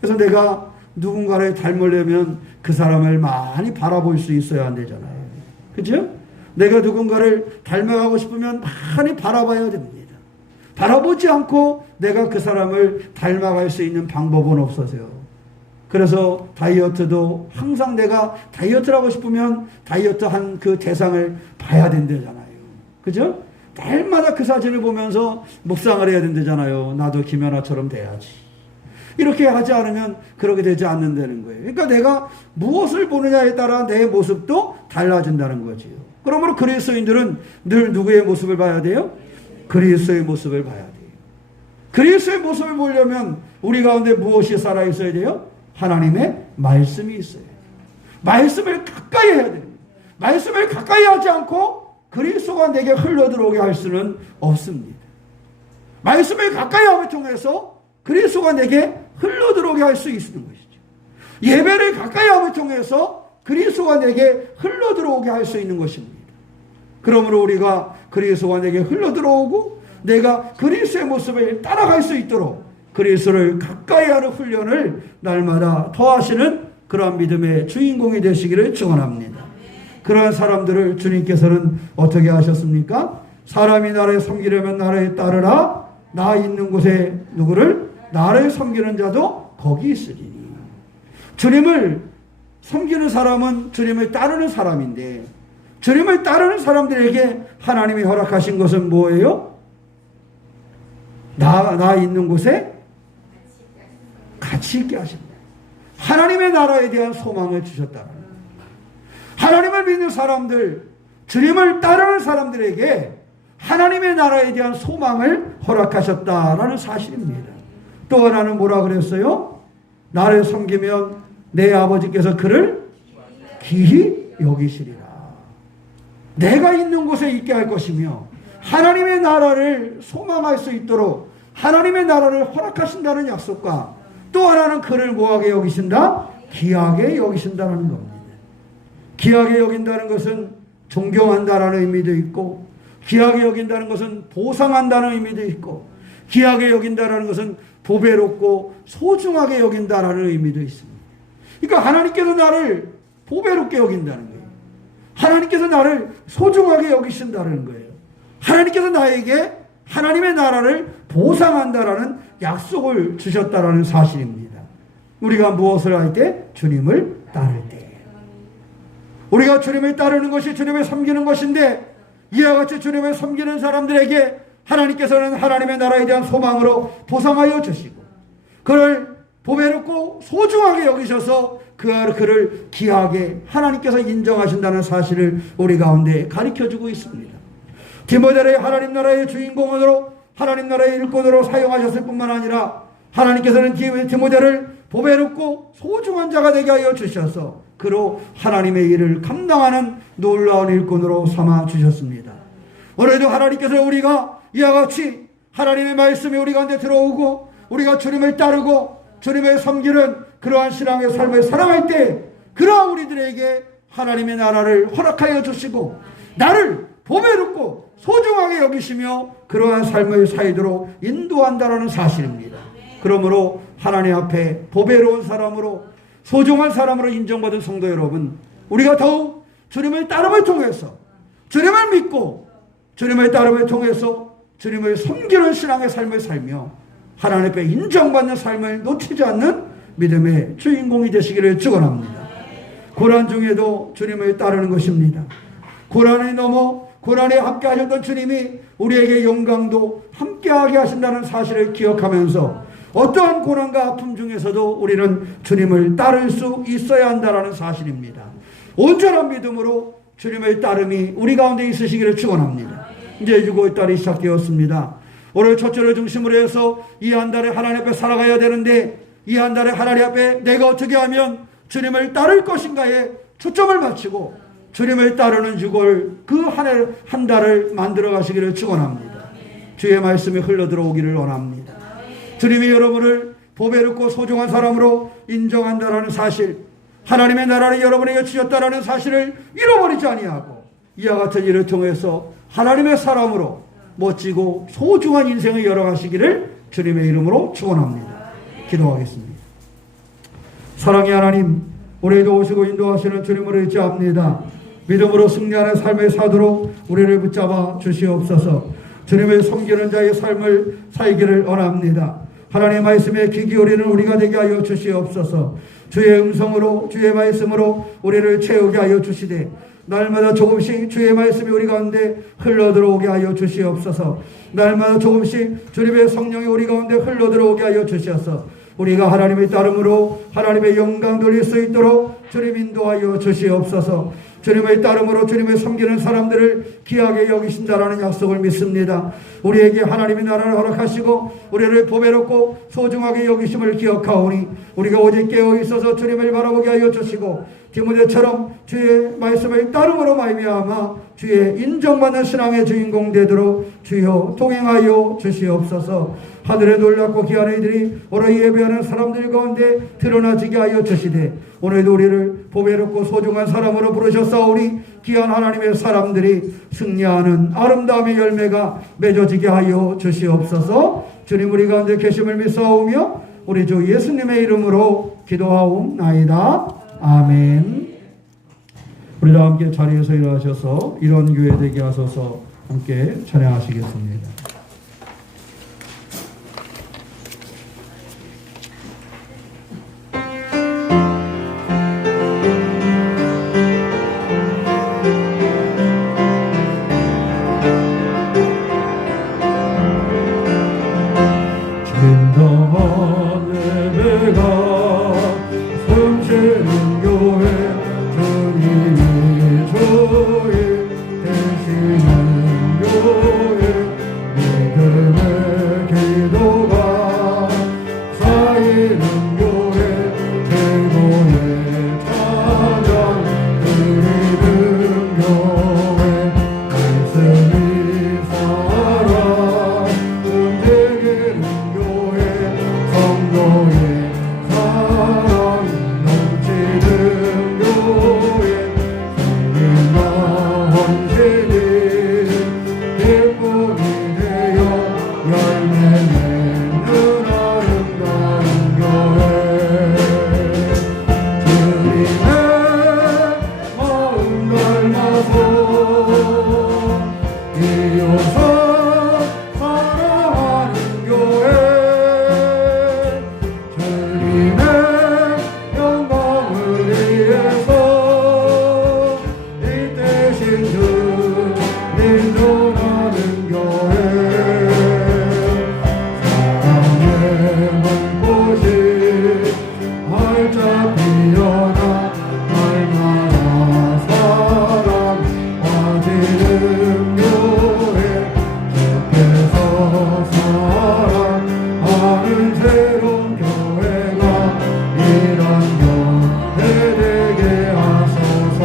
그래서 내가 누군가를 닮으려면 그 사람을 많이 바라볼 수 있어야 안 되잖아요. 그렇죠? 내가 누군가를 닮아가고 싶으면 많이 바라봐야 됩니다. 바라보지 않고 내가 그 사람을 닮아갈 수 있는 방법은 없어서요. 그래서 다이어트도 항상 내가 다이어트를 하고 싶으면 다이어트 한 그 대상을 봐야 된다잖아요. 그죠? 날마다 그 사진을 보면서 묵상을 해야 된다잖아요. 나도 김연아처럼 돼야지. 이렇게 하지 않으면 그렇게 되지 않는다는 거예요. 그러니까 내가 무엇을 보느냐에 따라 내 모습도 달라진다는 거지요. 그러므로 그리스도인들은 늘 누구의 모습을 봐야 돼요? 그리스도의 모습을 봐야 돼요. 그리스도의 모습을 보려면 우리 가운데 무엇이 살아있어야 돼요? 하나님의 말씀이 있어요. 말씀을 가까이 해야 돼요. 말씀을 가까이 하지 않고 그리스도가 내게 흘러들어오게 할 수는 없습니다. 말씀을 가까이 함을 통해서 그리스도가 내게 흘러들어오게 할 수 있는 것이죠. 예배를 가까이 함을 통해서 그리스도가 내게 흘러들어오게 할 수 있는 것입니다. 그러므로 우리가 그리스도가 내게 흘러들어오고 내가 그리스도의 모습을 따라갈 수 있도록 그리스도를 가까이 하는 훈련을 날마다 더하시는 그러한 믿음의 주인공이 되시기를 축원합니다. 그러한 사람들을 주님께서는 어떻게 하셨습니까? 사람이 나를 섬기려면 나를 따르라. 나 있는 곳에 누구를? 나를 섬기는 자도 거기 있으리니. 주님을 섬기는 사람은 주님을 따르는 사람인데 주님을 따르는 사람들에게 하나님이 허락하신 것은 뭐예요? 나 있는 곳에 같이 있게 하십니다. 하나님의 나라에 대한 소망을 주셨다는 거예요. 하나님을 믿는 사람들, 주님을 따르는 사람들에게 하나님의 나라에 대한 소망을 허락하셨다라는 사실입니다. 또 하나는 뭐라 그랬어요? 나를 섬기면 내 아버지께서 그를 기히 여기시리라. 내가 있는 곳에 있게 할 것이며 하나님의 나라를 소망할 수 있도록 하나님의 나라를 허락하신다는 약속과 또 하나는 그를 뭐하게 여기신다? 귀하게 여기신다는 겁니다. 귀하게 여긴다는 것은 존경한다라는 의미도 있고 귀하게 여긴다는 것은 보상한다는 의미도 있고 귀하게 여긴다는 것은 보배롭고 소중하게 여긴다라는 의미도 있습니다. 그러니까 하나님께서 나를 보배롭게 여긴다는 거예요. 하나님께서 나를 소중하게 여기신다는 거예요. 하나님께서 나에게 하나님의 나라를 보상한다라는 약속을 주셨다라는 사실입니다. 우리가 무엇을 할 때? 주님을 따를 때. 우리가 주님을 따르는 것이 주님을 섬기는 것인데 이와 같이 주님을 섬기는 사람들에게 하나님께서는 하나님의 나라에 대한 소망으로 보상하여 주시고 그를 보배롭고 소중하게 여기셔서 그를 귀하게 하나님께서 인정하신다는 사실을 우리 가운데 가르쳐주고 있습니다. 디모데를 하나님 나라의 주인공으로 하나님 나라의 일꾼으로 사용하셨을 뿐만 아니라 하나님께서는 디모데를 보배롭고 소중한 자가 되게 하여 주셔서 그로 하나님의 일을 감당하는 놀라운 일꾼으로 삼아 주셨습니다. 오늘도 하나님께서 우리가 이와 같이 하나님의 말씀이 우리 가운데 들어오고 우리가 주님을 따르고 주님을 섬기는 그러한 신앙의 삶을 살아갈 때 그러한 우리들에게 하나님의 나라를 허락하여 주시고 나를 보배롭고 소중하게 여기시며 그러한 삶을 살도록 인도한다라는 사실입니다. 그러므로 하나님 앞에 보배로운 사람으로 소중한 사람으로 인정받은 성도 여러분, 우리가 더욱 주님의 따름을 통해서 주님을 믿고 주님의 따름을 통해서 주님을 섬기는 신앙의 삶을 살며 하나님 앞에 인정받는 삶을 놓치지 않는 믿음의 주인공이 되시기를 축원합니다. 고난 중에도 주님을 따르는 것입니다. 고난이 넘어 고난에 함께 하셨던 주님이 우리에게 영광도 함께하게 하신다는 사실을 기억하면서 어떠한 고난과 아픔 중에서도 우리는 주님을 따를 수 있어야 한다는 사실입니다. 온전한 믿음으로 주님의 따름이 우리 가운데 있으시기를 축원합니다. 이제 6월달이 시작되었습니다. 오늘 첫째를 중심으로 해서 이 한 달에 하나님 앞에 살아가야 되는데 이 한 달에 하나님 앞에 내가 어떻게 하면 주님을 따를 것인가에 초점을 맞추고 주님을 따르는 6월 그 한 달을 만들어 가시기를 축원합니다. 주의 말씀이 흘러들어오기를 원합니다. 주님이 여러분을 보배롭고 소중한 사람으로 인정한다라는 사실, 하나님의 나라를 여러분에게 주셨다라는 사실을 잃어버리지 아니하고 이와 같은 일을 통해서 하나님의 사람으로 멋지고 소중한 인생을 열어가시기를 주님의 이름으로 축원합니다. 기도하겠습니다. 사랑의 하나님, 오늘도 오시고 인도하시는 주님을 의지합니다. 믿음으로 승리하는 삶을 사도록 우리를 붙잡아 주시옵소서. 주님을 섬기는 자의 삶을 살기를 원합니다. 하나님의 말씀에 귀 기울이는 우리가 되게 하여 주시옵소서. 주의 음성으로 주의 말씀으로 우리를 채우게 하여 주시되 날마다 조금씩 주의 말씀이 우리 가운데 흘러들어오게 하여 주시옵소서. 날마다 조금씩 주님의 성령이 우리 가운데 흘러들어오게 하여 주셔서 우리가 하나님의 따름으로 하나님의 영광 돌릴 수 있도록 주님 인도하여 주시옵소서. 주님의 따름으로 주님을 섬기는 사람들을 귀하게 여기신다라는 약속을 믿습니다. 우리에게 하나님의 나라를 허락하시고 우리를 보배롭고 소중하게 여기심을 기억하오니 우리가 오직 깨어 있어서 주님을 바라보게 하여 주시고 디모데처럼 주의 말씀을 따름으로 말미암아 주의 인정받는 신앙의 주인공 되도록 주여 동행하여 주시옵소서. 하늘에 놀랍고 귀한 이들이 오늘 예배하는 사람들 가운데 드러나지게 하여 주시되 오늘도 우리를 보배롭고 소중한 사람으로 부르셨사오니 귀한 하나님의 사람들이 승리하는 아름다움의 열매가 맺어지게 하여 주시옵소서. 주님 우리 가운데 계심을 믿사오며 우리 주 예수님의 이름으로 기도하옵나이다. 아멘. 우리 다 함께 자리에서 일어나셔서 이런 교회 되게 하소서 함께 찬양하시겠습니다. 진정한 예배가 숨쉬는 교회 주님이 주인 되시는 교회 믿음의 기도가 쌓이는 교회 최고의 찬양 드리는 교회 말씀이 살아 움직이는 성도의 사랑 넘치는 교회 승리와 헌신이 기쁨이 되어 열매 맺는 아름다운 교회 주님의 마음 닮아서 이어서 사랑하는 교회 주님의 영광을 위해서 이 대신 주 인도하는 교회 사랑의 불꽃이 활짝 피어나 날마다 사랑 빠지는 교회 주께서 사랑하는 새로운 교회가 이런 교회 되게 하소서.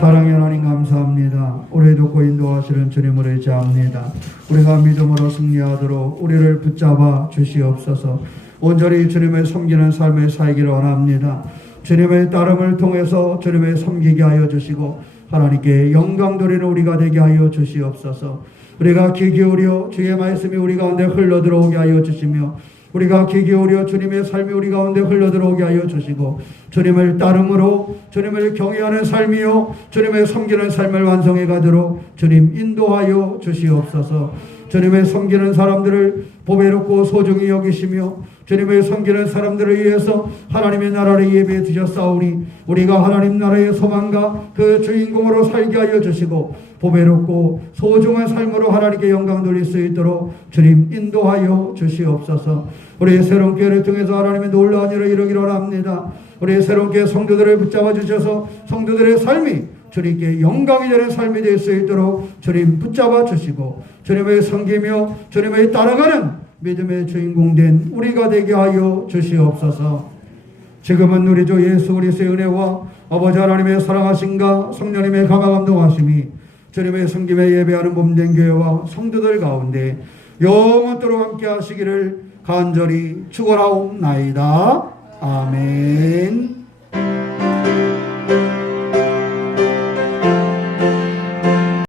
사랑의 하나님 감사합니다. 우리 돕고 인도하시는 주님을 의지합니다. 우리가 믿음으로 승리하도록 우리를 붙잡아 주시옵소서. 온전히 주님을 섬기는 삶을 살기를 원합니다. 주님의 따름을 통해서 주님을 섬기게 하여 주시고 하나님께 영광 돌리는 우리가 되게 하여 주시옵소서. 우리가 귀 기울여 주의 말씀이 우리 가운데 흘러들어오게 하여 주시며 우리가 귀 기울여 주님의 삶이 우리 가운데 흘러들어오게 하여 주시고 주님을 따름으로 주님을 경외하는 삶이요 주님을 섬기는 삶을 완성해 가도록 주님 인도하여 주시옵소서. 주님을 섬기는 사람들을 보배롭고 소중히 여기시며 주님을 섬기는 사람들을 위해서 하나님의 나라를 예비해 두셨사오니 우리가 하나님 나라의 소망과 그 주인공으로 살게 하여 주시고 보배롭고 소중한 삶으로 하나님께 영광 돌릴 수 있도록 주님 인도하여 주시옵소서. 우리 새로운 교회를 통해서 하나님의 놀라운 일을 이루기를 원합니다. 우리 새로운 교회 성도들을 붙잡아 주셔서 성도들의 삶이 주님께 영광이 되는 삶이 될 수 있도록 주님 붙잡아 주시고 주님을 섬기며 주님을 따라가는 믿음의 주인공 된 우리가 되게 하여 주시옵소서. 지금은 우리 주 예수 그리스도의 은혜와 아버지 하나님의 사랑하심과 성령님의 강화 감동하심이 주님의 섬김에 예배하는 몸된 교회와 성도들 가운데 영원토록 함께 하시기를 간절히 축원하옵나이다. 아멘.